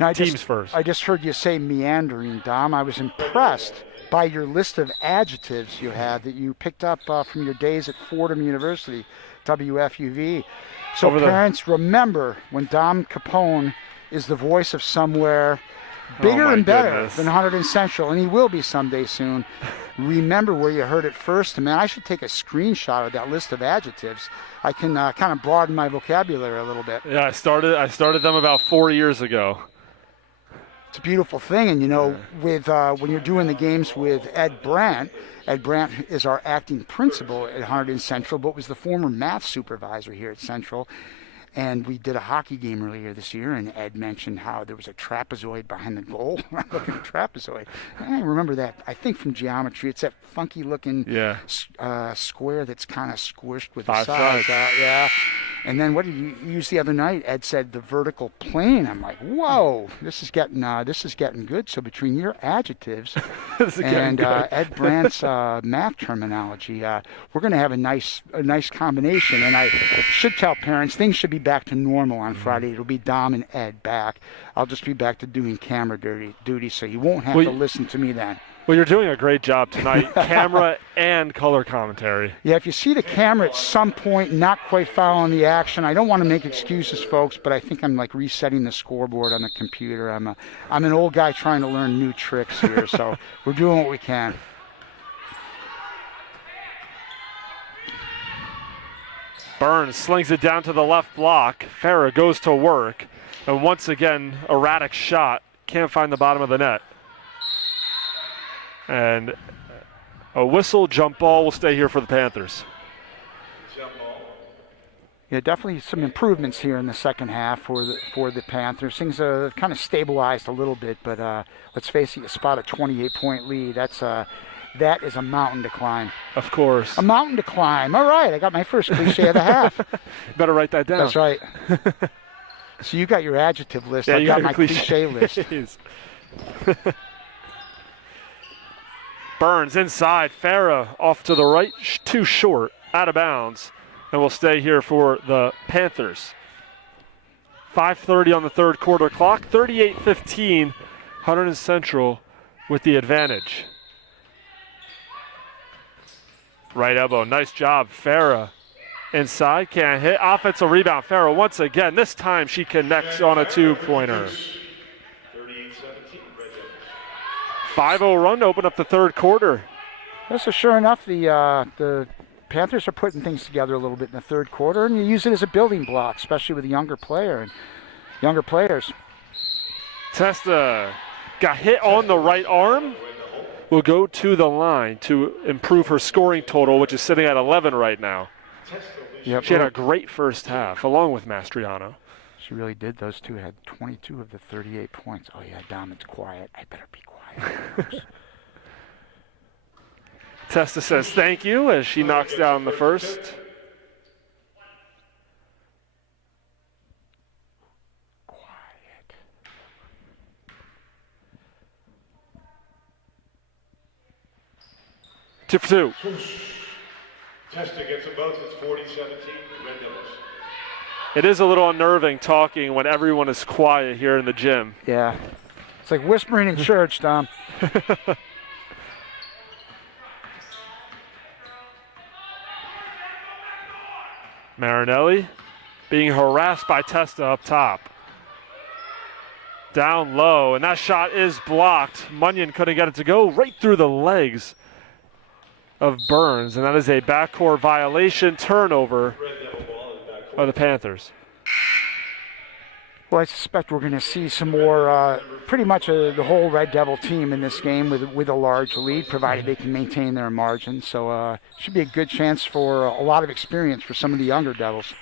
Now, Team's first. I just heard you say meandering, Dom. I was impressed by your list of adjectives you had that you picked up from your days at Fordham University, WFUV. So parents, remember when Dom Capone is the voice of somewhere bigger and better than Hunterdon Central, and he will be someday soon. Remember where you heard it first. Man, I should take a screenshot of that list of adjectives. I can kind of broaden my vocabulary a little bit. Yeah, I started them about 4 years ago. It's a beautiful thing, and you know, with when you're doing the games with Ed Brandt is our acting principal at Hunterdon Central, but was the former math supervisor here at Central. And we did a hockey game earlier this year, and Ed mentioned how there was a trapezoid behind the goal. I'm looking at trapezoid. I remember that. I think from geometry, it's that funky-looking square that's kind of squished with the sides. Yeah. And then what did you use the other night? Ed said the vertical plane. I'm like, whoa, this is getting good. So between your adjectives and Ed Brandt's math terminology, we're going to have a nice combination. And I should tell parents things should be back to normal on Friday. It'll be Dom and Ed back. I'll just be back to doing camera duty, so you won't have to listen to me then. Well, you're doing a great job tonight, camera and color commentary. Yeah, if you see the camera at some point not quite following the action, I don't want to make excuses, folks, but I think I'm like resetting the scoreboard on the computer. I'm an old guy trying to learn new tricks here, so we're doing what we can. Burns slings it down to the left block. Farah goes to work, and once again, erratic shot. Can't find the bottom of the net. And a whistle, jump ball will stay here for the Panthers. Yeah, definitely some improvements here in the second half for the Panthers. Things have kind of stabilized a little bit, but let's face it, you spot a 28-point lead. That is a mountain to climb. Of course. A mountain to climb. All right, I got my first cliche of the half. Better write that down. That's right. So you got your adjective list. Yeah, I you got got my cliche list. Burns inside. Farah off to the right, too short, out of bounds, and will stay here for the Panthers. 5:30 on the third quarter clock. 38-15. Hunterdon Central with the advantage. Right elbow, nice job. Farah inside, can't hit. Offensive rebound. Farah once again. This time she connects on a two-pointer. 5-0 run to open up the third quarter. So sure enough, the Panthers are putting things together a little bit in the third quarter, and you use it as a building block, especially with a younger player and younger players. Testa got hit on the right arm. Will go to the line to improve her scoring total, which is sitting at 11 right now. Yep. She had a great first half, along with Mastriano. She really did. Those two had 22 of the 38 points. Oh, yeah, Dom, it's quiet. I better be quiet. Testa says thank you as she knocks down the first. Quiet. Tip two. Testa gets them both. It's 40-17. Red Devils. It is a little unnerving talking when everyone is quiet here in the gym. Yeah. It's like whispering in church, Dom. Marinelli being harassed by Testa up top. Down low, and that shot is blocked. Munyon couldn't get it to go right through the legs of Burns, and that is a backcourt violation, turnover of the Panthers. Well, I suspect we're going to see some more, pretty much the whole Red Devil team in this game with a large lead, provided they can maintain their margin. So should be a good chance for a lot of experience for some of the younger Devils.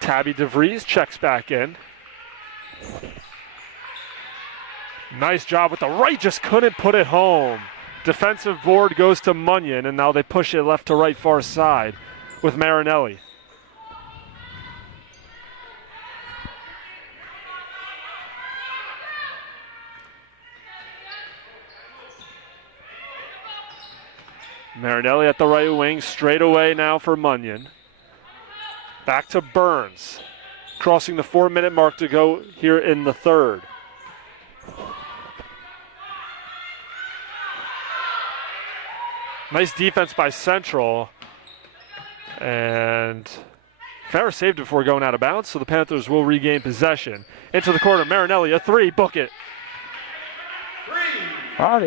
Tabby DeVries checks back in. Nice job with the right, just couldn't put it home. Defensive board goes to Munyon, and now they push it left to right far side with Marinelli. Marinelli at the right wing, straight away now for Munyon. Back to Burns, crossing the 4-minute mark to go here in the third. Nice defense by Central. And Farah saved it before going out of bounds, so the Panthers will regain possession. Into the corner, Marinelli, a three, book it. Well,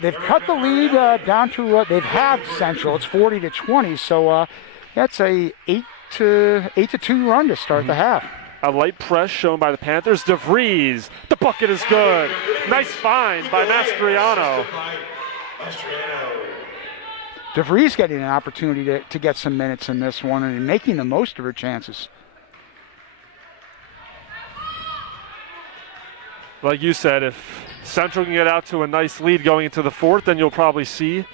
they've cut the lead down to they've halved Central. It's 40-20, so that's a 8-2 run to start the half. A light press shown by the Panthers. DeVries, the bucket is good. Nice find by Mastriano. DeVries getting an opportunity to get some minutes in this one and making the most of her chances. Like you said, if Central can get out to a nice lead going into the fourth, then you'll probably see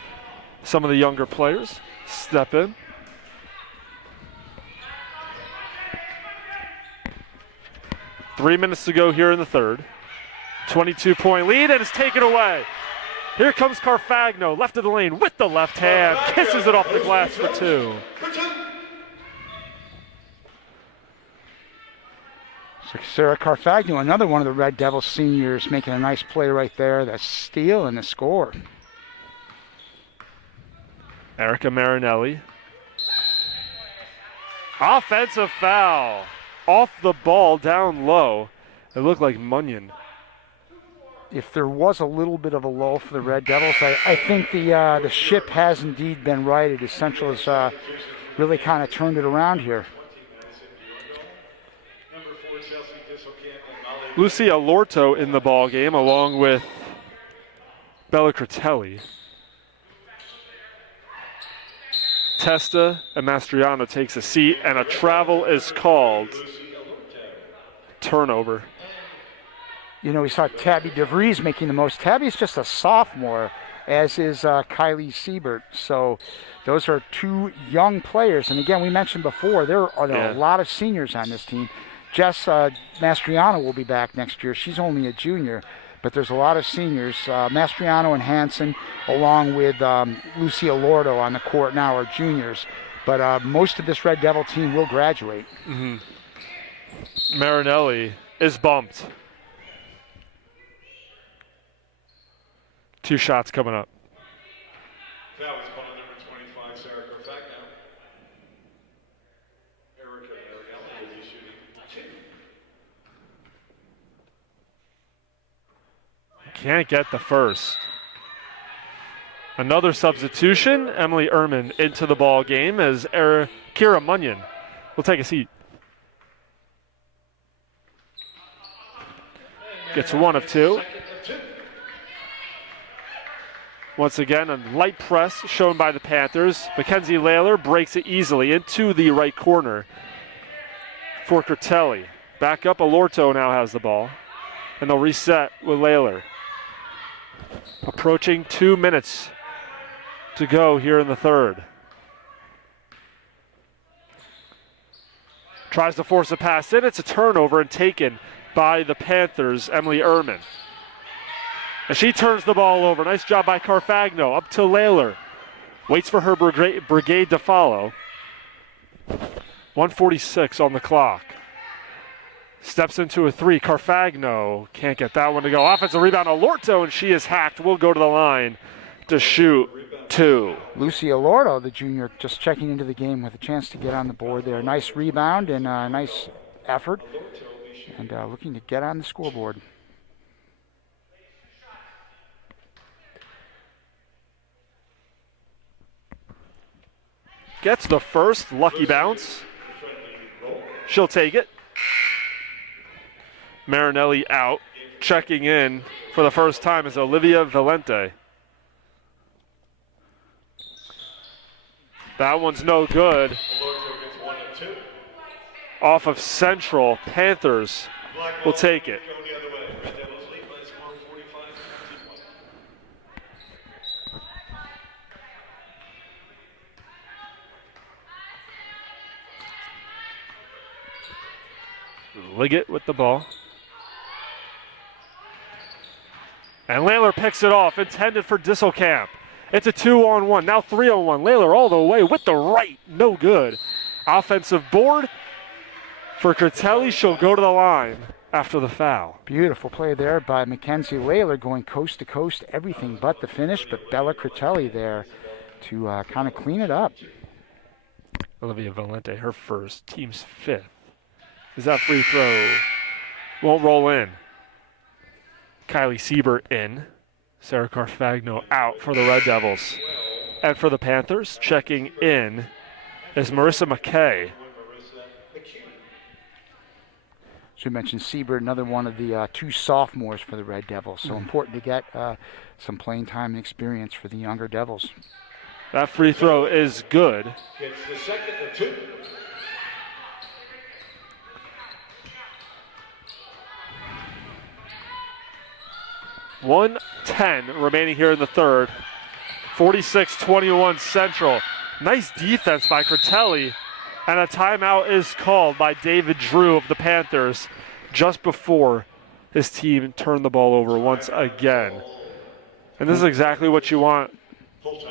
some of the younger players step in. Three minutes to go here in the third. 22-point lead, and it's taken away. Here comes Carfagno, left of the lane with the left hand, kisses it off the glass for two. So Sarah Carfagno, another one of the Red Devils seniors, making a nice play right there. The steal and the score. Erica Marinelli. Offensive foul. Off the ball, down low. It looked like Munyon. If there was a little bit of a lull for the Red Devils, I think the ship has indeed been righted as Central has really kind of turned it around here. Lucia Lorto in the ball game, along with Bella Critelli. Testa and Mastriano takes a seat, and a travel is called. Turnover. You know, we saw Tabby DeVries making the most. Tabby's just a sophomore, as is Kylie Siebert. So those are two young players. And again, we mentioned before, there are a lot of seniors on this team. Jess Mastriano will be back next year. She's only a junior, but there's a lot of seniors. Mastriano and Hansen, along with Lucia Lordo on the court now, are juniors. But most of this Red Devil team will graduate. Mm-hmm. Marinelli is bumped. 2 shots coming up. That was opponent number 25, Sarah Corfagno. Erica Marinelli will be shooting 2. Can't get the first. Another substitution. Emily Ehrman into the ball game as Kira Munyon will take a seat. Gets 1 of 2. Once again, a light press shown by the Panthers. Mackenzie Layler breaks it easily into the right corner for Curtelli. Back up, Alorto now has the ball. And they'll reset with Layler. Approaching 2 minutes to go here in the third. Tries to force a pass in. It's a turnover and taken by the Panthers, Emily Ehrman. And she turns the ball over. Nice job by Carfagno. Up to Layler. Waits for her brigade to follow. 1:46 on the clock. Steps into a 3. Carfagno can't get that one to go. Offensive rebound, Alorto, and she is hacked. Will go to the line to shoot 2. Lucia Lordo, the junior, just checking into the game with a chance to get on the board there. Nice rebound and a nice effort. And looking to get on the scoreboard. Gets the first lucky bounce. She'll take it. Marinelli out. Checking in for the first time is Olivia Valente. That one's no good. Off of Central. Panthers will take it. Liggett with the ball. And Layler picks it off, intended for Disselkamp. It's a 2-on-1, now 3-on-1. Layler all the way with the right, no good. Offensive board for Curtelli. She'll go to the line after the foul. Beautiful play there by Mackenzie Layler, going coast to coast, everything but the finish, but Bella Curtelli there to kind of clean it up. Olivia Valente, her first, team's 5th. Is that free throw? Won't roll in. Kylie Siebert in. Sarah Carfagno out for the Red Devils. And for the Panthers, checking in is Marissa McKay. So we mentioned Siebert, another one of the 2 sophomores for the Red Devils. So important to get some playing time and experience for the younger Devils. That free throw is good. It's the second of 2. .110 remaining here in the third. 46-21 Central. Nice defense by Curtelli. And a timeout is called by David Drew of the Panthers just before his team turned the ball over once again. And this is exactly what you want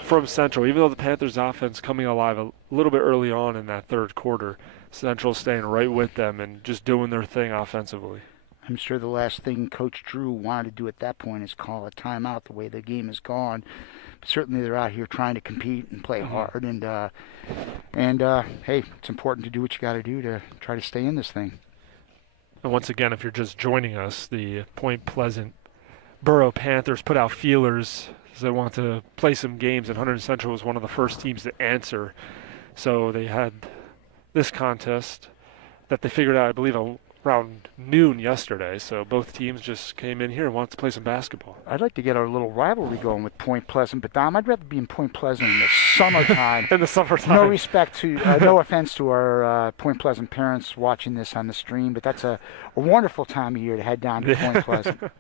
from Central. Even though the Panthers' offense coming alive a little bit early on in that third quarter, Central staying right with them and just doing their thing offensively. I'm sure the last thing Coach Drew wanted to do at that point is call a timeout the way the game has gone. But certainly they're out here trying to compete and play hard. And hey, it's important to do what you got to do to try to stay in this thing. And once again, if you're just joining us, the Point Pleasant Borough Panthers put out feelers as they want to play some games, and Hunterdon Central was one of the first teams to answer. So they had this contest that they figured out, I believe, around noon yesterday. So both teams just came in here and wanted to play some basketball. I'd like to get our little rivalry going with Point Pleasant, but Dom, I'd rather be in Point Pleasant in the summertime. In the summertime. No respect to, no offense to our Point Pleasant parents watching this on the stream, but that's a wonderful time of year to head down to Point Pleasant.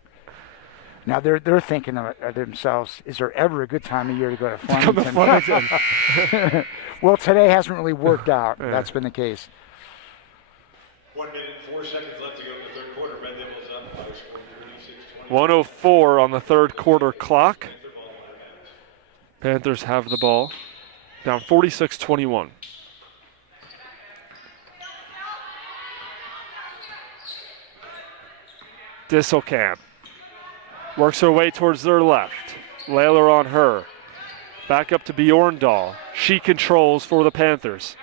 Now they're thinking of themselves, is there ever a good time of year to go to Flemington? Well, today hasn't really worked out. Yeah. That's been the case. 1 minute and 4 seconds left to go in the third quarter. Red Devils up by a score of 36-20. 1:04 on the third quarter clock. Panthers have the ball. Down 46-21. Disselkamp works her way towards their left. Layler on her. Back up to Bjorndal. She controls for the Panthers.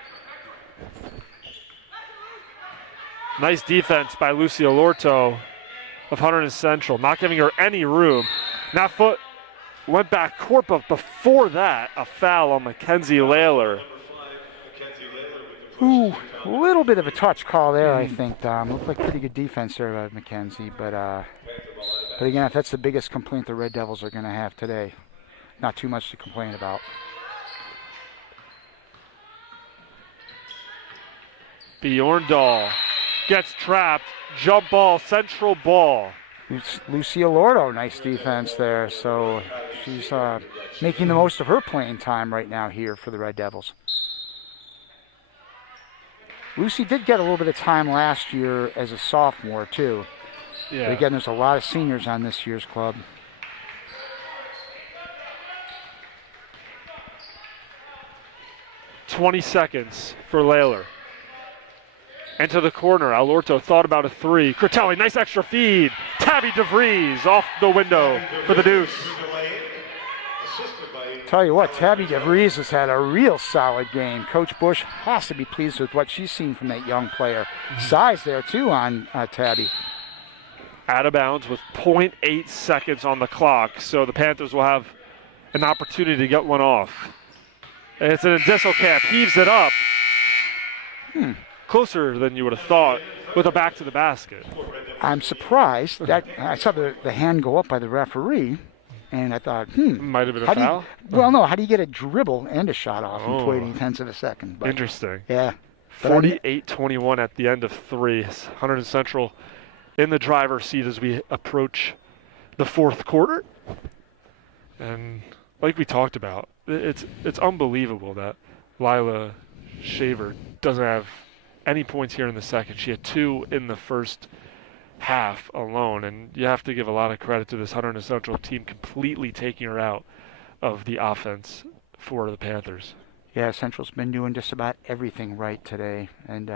Nice defense by Lucia Lorto of Hunterdon Central, not giving her any room. That foot went back court, but before that, a foul on Mackenzie Layler. Ooh, a little bit of a touch call there, I think, Dom. Looked like pretty good defense there by Mackenzie, but again, if that's the biggest complaint the Red Devils are going to have today, not too much to complain about. Bjorndal gets trapped. Jump ball, Central ball. Lucia Lordo, nice defense there. So she's making the most of her playing time right now here for the Red Devils. Lucy did get a little bit of time last year as a sophomore, too. Yeah. But again, there's a lot of seniors on this year's club. $20 seconds for Layler. Into the corner. Alorto thought about a three. Critelli, nice extra feed. Tabby DeVries off the window for the deuce. Tell you what, Tabby DeVries has had a real solid game. Coach Bush has to be pleased with what she's seen from that young player. Size there, too, on Tabby. Out of bounds with 0.8 seconds on the clock, so the Panthers will have an opportunity to get one off. And it's an Disselkamp, heaves it up. Closer than you would have thought with a back to the basket. I'm surprised that I saw the hand go up by the referee, and I thought, might have been a foul? How do you get a dribble and a shot off in 0.8 of a second? But, interesting. Yeah. 48-21 at the end of three. Hunterdon Central in the driver's seat as we approach the fourth quarter. And like we talked about, it's unbelievable that Lila Shaver doesn't have any points here in the second. She had 2 in the first half alone, and you have to give a lot of credit to this Hunterdon Central team completely taking her out of the offense for the Panthers. Yeah, Central's been doing just about everything right today, and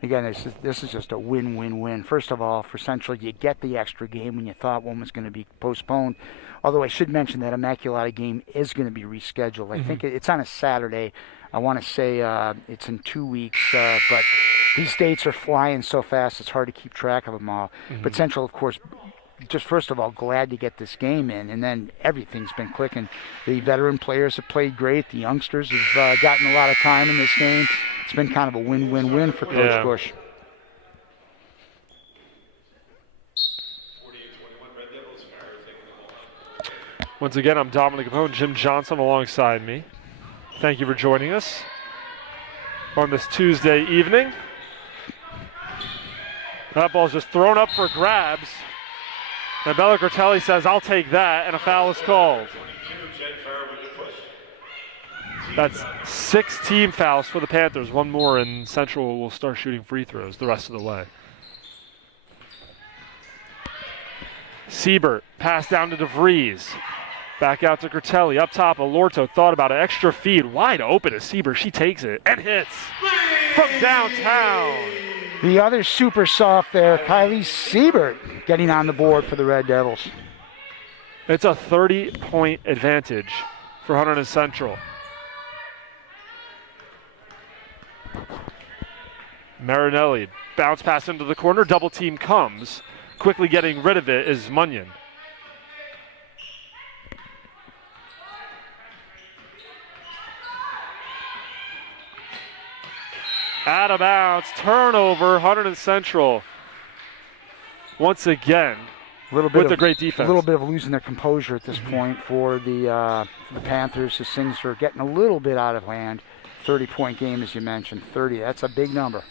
again, this is just a win-win-win. First of all, for Central, you get the extra game when you thought one was going to be postponed. Although I should mention that Immaculata game is going to be rescheduled. I think it's on a Saturday. I want to say it's in 2 weeks, but these dates are flying so fast it's hard to keep track of them all. But Central, of course, just first of all, glad to get this game in, and then everything's been clicking. The veteran players have played great. The youngsters have gotten a lot of time in this game. It's been kind of a win-win-win for Coach Bush. Once again, I'm Dominic Capone, Jim Johnson alongside me. Thank you for joining us on this Tuesday evening. That ball's just thrown up for grabs. And Bella Critelli says, I'll take that, and a foul is called. That's 6 team fouls for the Panthers. One more, and Central will start shooting free throws the rest of the way. Siebert, pass down to DeVries. Back out to Critelli. Up top, Alorto thought about an extra feed. Wide open to Siebert. She takes it and hits from downtown. The other super soft there, Kylie Siebert, getting on the board for the Red Devils. It's a 30-point advantage for Hunterdon Central. Marinelli, bounce pass into the corner. Double team comes. Quickly getting rid of it is Munyon. Out of bounds, turnover, Hunterdon Central. Once again, with the great defense. A little bit of losing their composure at this point for the Panthers as things are getting a little bit out of hand. 30-point game, as you mentioned. 30, that's a big number.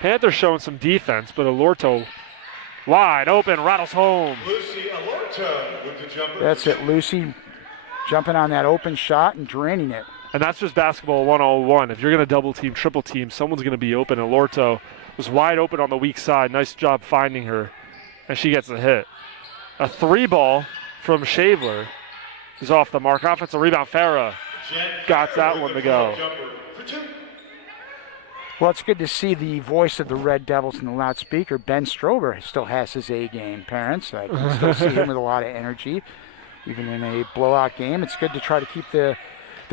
Panthers showing some defense, but Alorto wide open, rattles home. Lucy Alorto with the jumper. That's it, Lucy jumping on that open shot and draining it. And that's just basketball 101. If you're going to double team, triple team, someone's going to be open. Alorto was wide open on the weak side. Nice job finding her. And she gets the hit. A 3-ball from Shavler is off the mark. Offensive rebound, Farah got that one to go. Well, it's good to see the voice of the Red Devils in the loudspeaker. Ben Strober still has his A game, parents. I can still see him with a lot of energy, even in a blowout game. It's good to try to keep the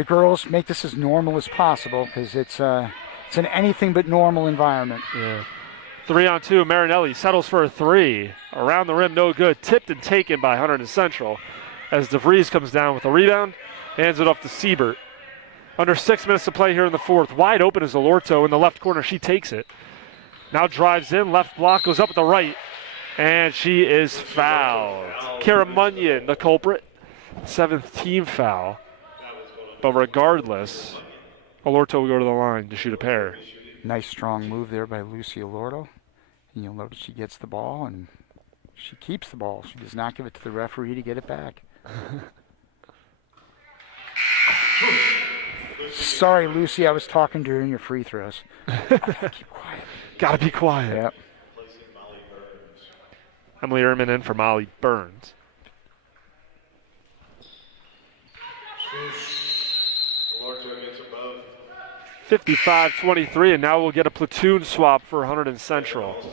girls, make this as normal as possible, because it's an anything but normal environment. Yeah. 3-on-2, Marinelli settles for a 3. Around the rim, no good. Tipped and taken by Hunterdon Central as DeVries comes down with a rebound, hands it off to Siebert. Under 6 minutes to play here in the fourth. Wide open is Alorto in the left corner. She takes it. Now drives in, left block, goes up at the right, and she is fouled. Kara Munyon, the culprit. 7th team foul. But regardless, Alorto will go to the line to shoot a pair. Nice strong move there by Lucy Alorto. And you'll notice she gets the ball and she keeps the ball. She does not give it to the referee to get it back. Sorry, Lucy, I was talking during your free throws. Keep quiet. Gotta be quiet. Yep. Emily Ehrman in for Molly Burns. Alorto gets above. 55-23, and now we'll get a platoon swap for Hunterdon Central. Along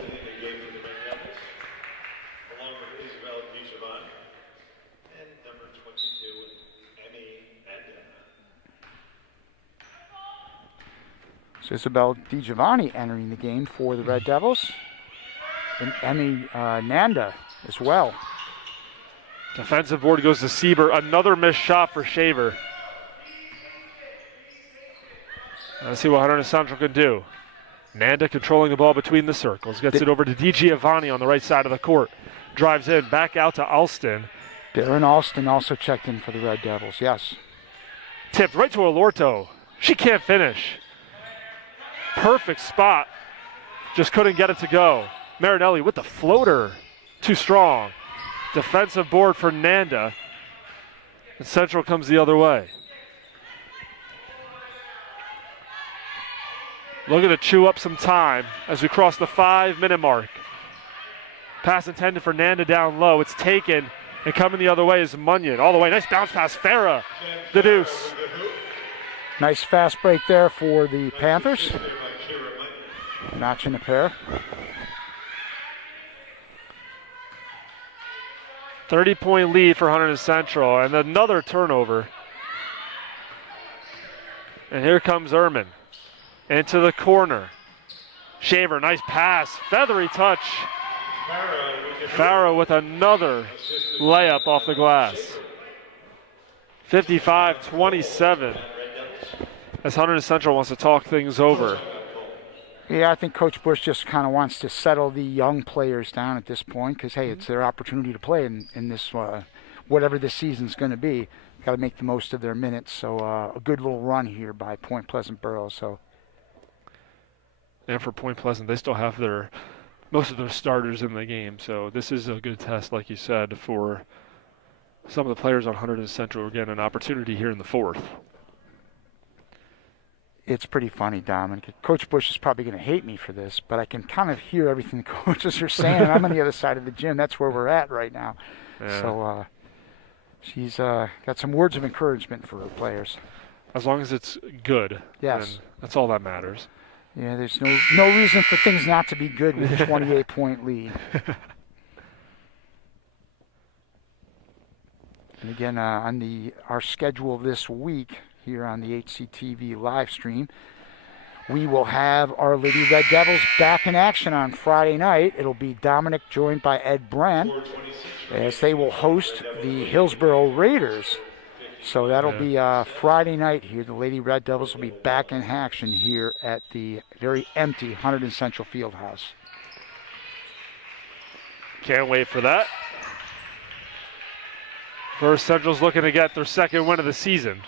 with Isabel DiGiovanni and number 22, Emmy Nanda. So Isabel DiGiovanni entering the game for the Red Devils. And Emmy Nanda as well. Defensive board goes to Sieber. Another missed shot for Shaver. Let's see what Hunterdon Central can do. Nanda controlling the ball between the circles. Gets it over to DiGiovanni on the right side of the court. Drives in, back out to Alston. Darren Alston also checked in for the Red Devils, yes. Tipped right to Alorto. She can't finish. Perfect spot. Just couldn't get it to go. Marinelli with the floater. Too strong. Defensive board for Nanda. And Central comes the other way. Looking to chew up some time as we cross the 5-minute mark. Pass intended for Nanda down low. It's taken, and coming the other way is Munyon. All the way, nice bounce pass, Farah, the deuce. Nice fast break there for the Panthers. Notching a pair. 30-point lead for Hunterdon Central, and another turnover. And here comes Ehrman. Into the corner. Shaver, nice pass. Feathery touch. Farah with another layup off the glass. 55-27. As Hunterdon Central wants to talk things over. Yeah, I think Coach Bush just kind of wants to settle the young players down at this point because, hey, it's their opportunity to play in this, whatever this season's going to be. Got to make the most of their minutes. So a good little run here by Point Pleasant Borough. So. And for Point Pleasant, they still have most of their starters in the game. So this is a good test, like you said, for some of the players on Hunterdon Central. Again, an opportunity here in the fourth. It's pretty funny, Dominic. Coach Bush is probably going to hate me for this, but I can kind of hear everything the coaches are saying. I'm on the other side of the gym. That's where we're at right now. Yeah. So she's got some words of encouragement for her players. As long as it's good. Yes. That's all that matters. Yeah, there's no reason for things not to be good with a 28-point lead. And again, on our schedule this week here on the HCTV live stream, we will have our Lady Red Devils back in action on Friday night. It'll be Dominic joined by Ed Brand as they will host the Hillsborough Raiders. So that'll be Friday night here. The Lady Red Devils will be back in action here at the very empty Hunterdon Central Fieldhouse. Can't wait for that. First Central's looking to get their second win of the season.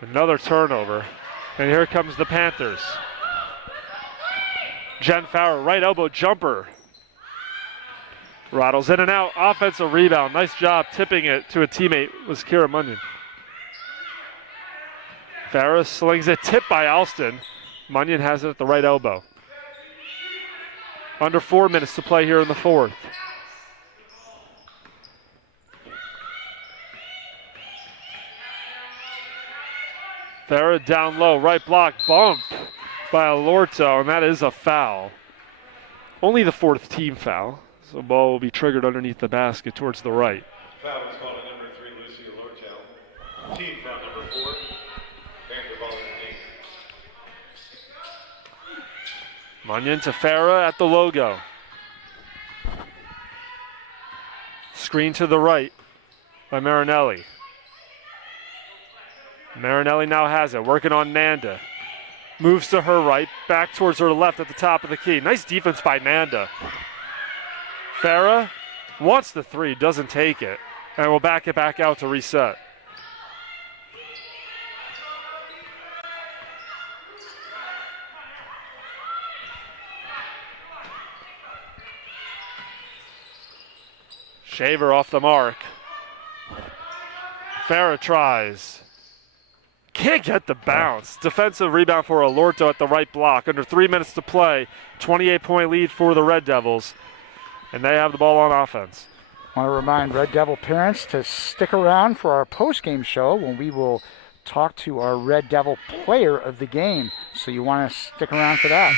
Another turnover. And here comes the Panthers. Jen Fowler, right elbow jumper. Rattles in and out. Offensive rebound. Nice job tipping it to a teammate was Kira Munyon. Farah slings it, tipped by Alston. Munyon has it at the right elbow. Under 4 minutes to play here in the fourth. Farah down low, right block, bump by Alorto, and that is a foul. Only the fourth team foul. So ball will be triggered underneath the basket towards the right. Foul is called on number 3, Lucy Alorto. Team foul number 4. Panther ball in the Munyon to Farah at the logo. Screen to the right by Marinelli. Marinelli now has it, working on Nanda. Moves to her right, back towards her left at the top of the key. Nice defense by Nanda. Farah wants the three, doesn't take it, and will back it back out to reset. Shaver off the mark. Farah tries. Can't get the bounce. Defensive rebound for Alorto at the right block. Under 3 minutes to play. 28-point lead for the Red Devils. And they have the ball on offense. I want to remind Red Devil parents to stick around for our post-game show when we will talk to our Red Devil player of the game. So you want to stick around for that.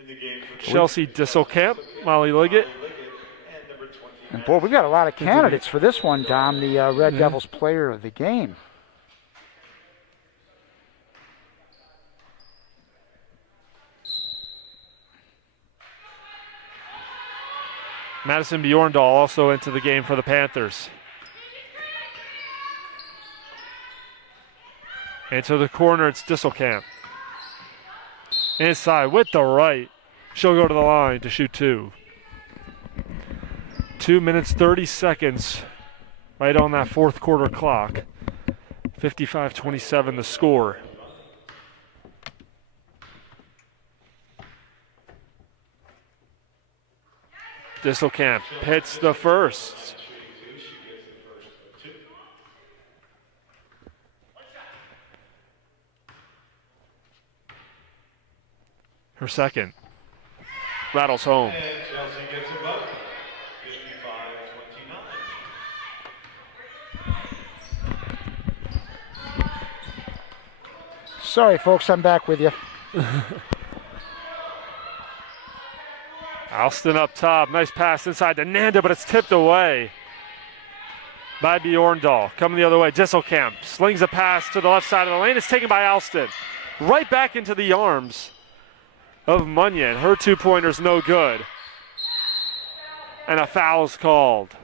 In the game for Chelsea Disselkamp, Molly Liggett. And boy, we've got a lot of candidates for this one, Dom, the Red Devils player of the game. Madison Bjorndal also into the game for the Panthers. Into the corner, it's Disselkamp. Inside with the right. She'll go to the line to shoot two. 2 minutes, 30 seconds right on that fourth quarter clock. 55-27 the score. Disselkamp hits the first. Her second. Rattles home. And Chelsea gets a bucket. 55-29. Sorry, folks, I'm back with you. Alston up top. Nice pass inside to Nanda, but it's tipped away by Bjorndal. Coming the other way, Disselkamp slings a pass to the left side of the lane. It's taken by Alston. Right back into the arms of Munyon. Her two-pointer's no good. And a foul's called.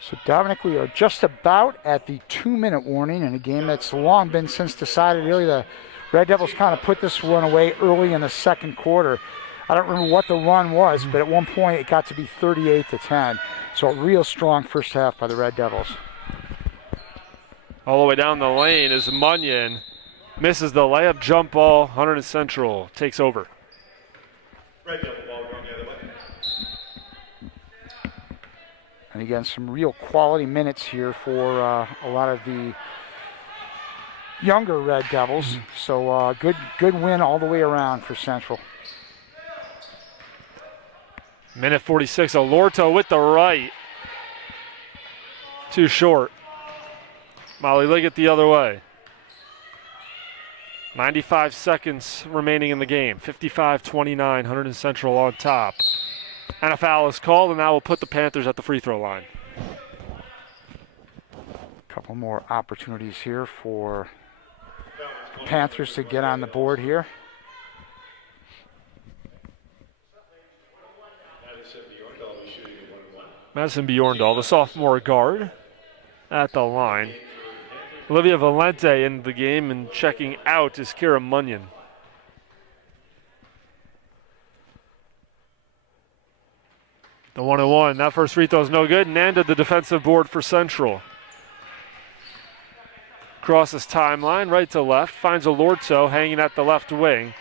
So, Dominic, we are just about at the 2-minute warning in a game that's long been since decided. Really, the Red Devils kind of put this one away early in the second quarter. I don't remember what the run was, but at one point it got to be 38-10. So a real strong first half by the Red Devils. All the way down the lane is Munyon. Misses the layup, jump ball. Hunterdon Central takes over. Red Devil ball going the other way. And again, some real quality minutes here for a lot of the younger Red Devils. So good win all the way around for Central. Minute 46, Alorto with the right. Too short. Molly Liggett the other way. 95 seconds remaining in the game. 55-29, Hunterdon Central on top. And a foul is called, and that will put the Panthers at the free throw line. A couple more opportunities here for the Panthers to get on the board here. Madison Bjorndal, the sophomore guard, at the line. Olivia Valente in the game, and checking out is Kira Munyon. The 1-1. That first free throw is no good. Nanda, the defensive board for Central. Crosses timeline, right to left. Finds Alorto hanging at the left wing.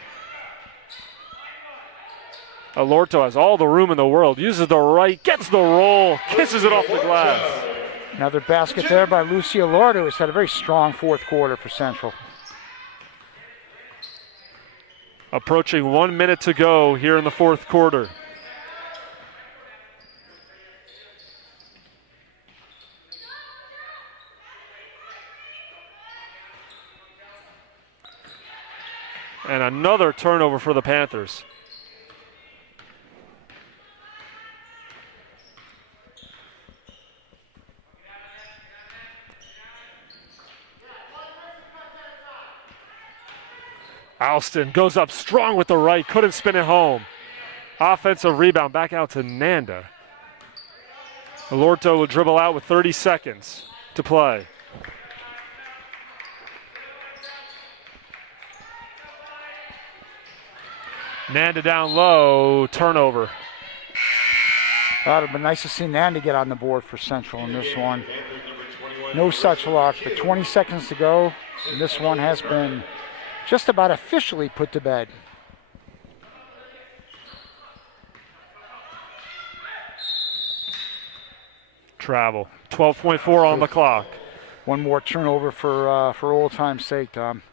Alorto has all the room in the world. Uses the right, gets the roll, kisses it off the glass. Another basket there by Lucia Alorto, who's had a very strong fourth quarter for Central. Approaching 1 minute to go here in the fourth quarter. And another turnover for the Panthers. Alston goes up strong with the right, couldn't spin it home. Offensive rebound back out to Nanda. Alorto will dribble out with 30 seconds to play. Nanda down low, turnover. That would have been nice to see Nanda get on the board for Central in this one. No such luck, but 20 seconds to go. And this one has been just about officially put to bed. Travel. 12.4 on the clock. One more turnover for old time's sake, Tom.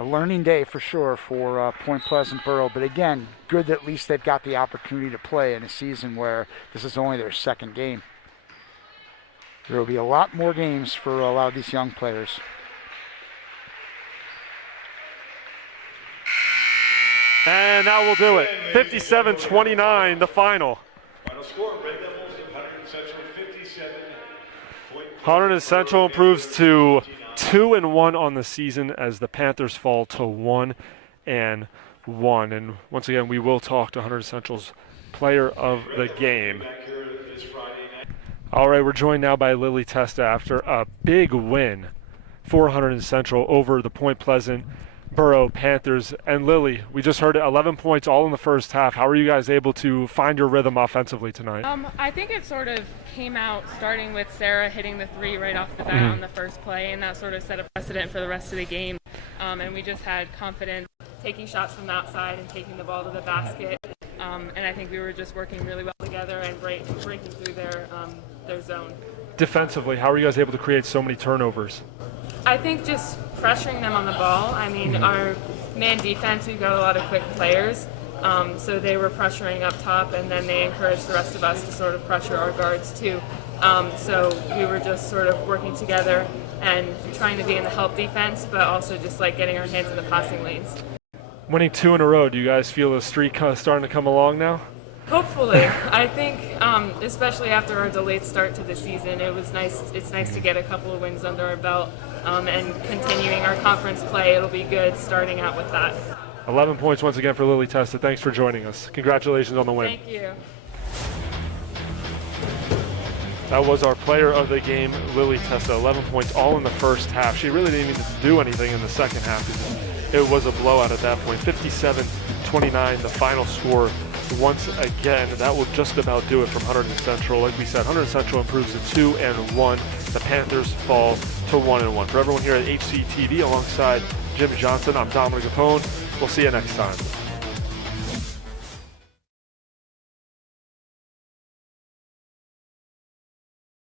A learning day for sure for Point Pleasant Borough, but again, good that at least they've got the opportunity to play in a season where this is only their second game. There will be a lot more games for a lot of these young players. And that will do it. 57-29, the final. Final score, Red Devils of Hunterdon Central 57. Hunterdon Central improves to 2-1 on the season as the Panthers fall to 1-1. And once again, we will talk to Hunterdon Central's player of the game. All right, we're joined now by Lily Testa after a big win for Hunterdon Central over the Point Pleasant Borough Panthers. And Lily, we just heard 11 points all in the first half. How are you guys able to find your rhythm offensively tonight? I think it sort of came out starting with Sarah hitting the three right off the bat on the first play, and that sort of set a precedent for the rest of the game. And we just had confidence taking shots from the outside and taking the ball to the basket. And I think we were just working really well together and breaking through their zone. Defensively, how are you guys able to create so many turnovers? I think just pressuring them on the ball. I mean, our man defense, we've got a lot of quick players, so they were pressuring up top, and then they encouraged the rest of us to sort of pressure our guards too. So we were just sort of working together and trying to be in the help defense, but also just like getting our hands in the passing lanes. Winning 2 in a row, do you guys feel the streak starting to come along now? Hopefully. I think, especially after our delayed start to the season, it's nice to get a couple of wins under our belt, and continuing our conference play, it'll be good starting out with that. 11 points once again for Lily Testa. Thanks for joining us. Congratulations on the win. Thank you. That was our player of the game, Lily Testa. 11 points all in the first half. She really didn't even do anything in the second half. It was a blowout at that point. 57-29, the final score. Once again, that will just about do it from Hunterdon Central. Like we said, Hunterdon Central improves to 2-1. The Panthers fall to 1-1. For everyone here at HCTV, alongside Jim Johnson, I'm Dominic Capone. We'll see you next time.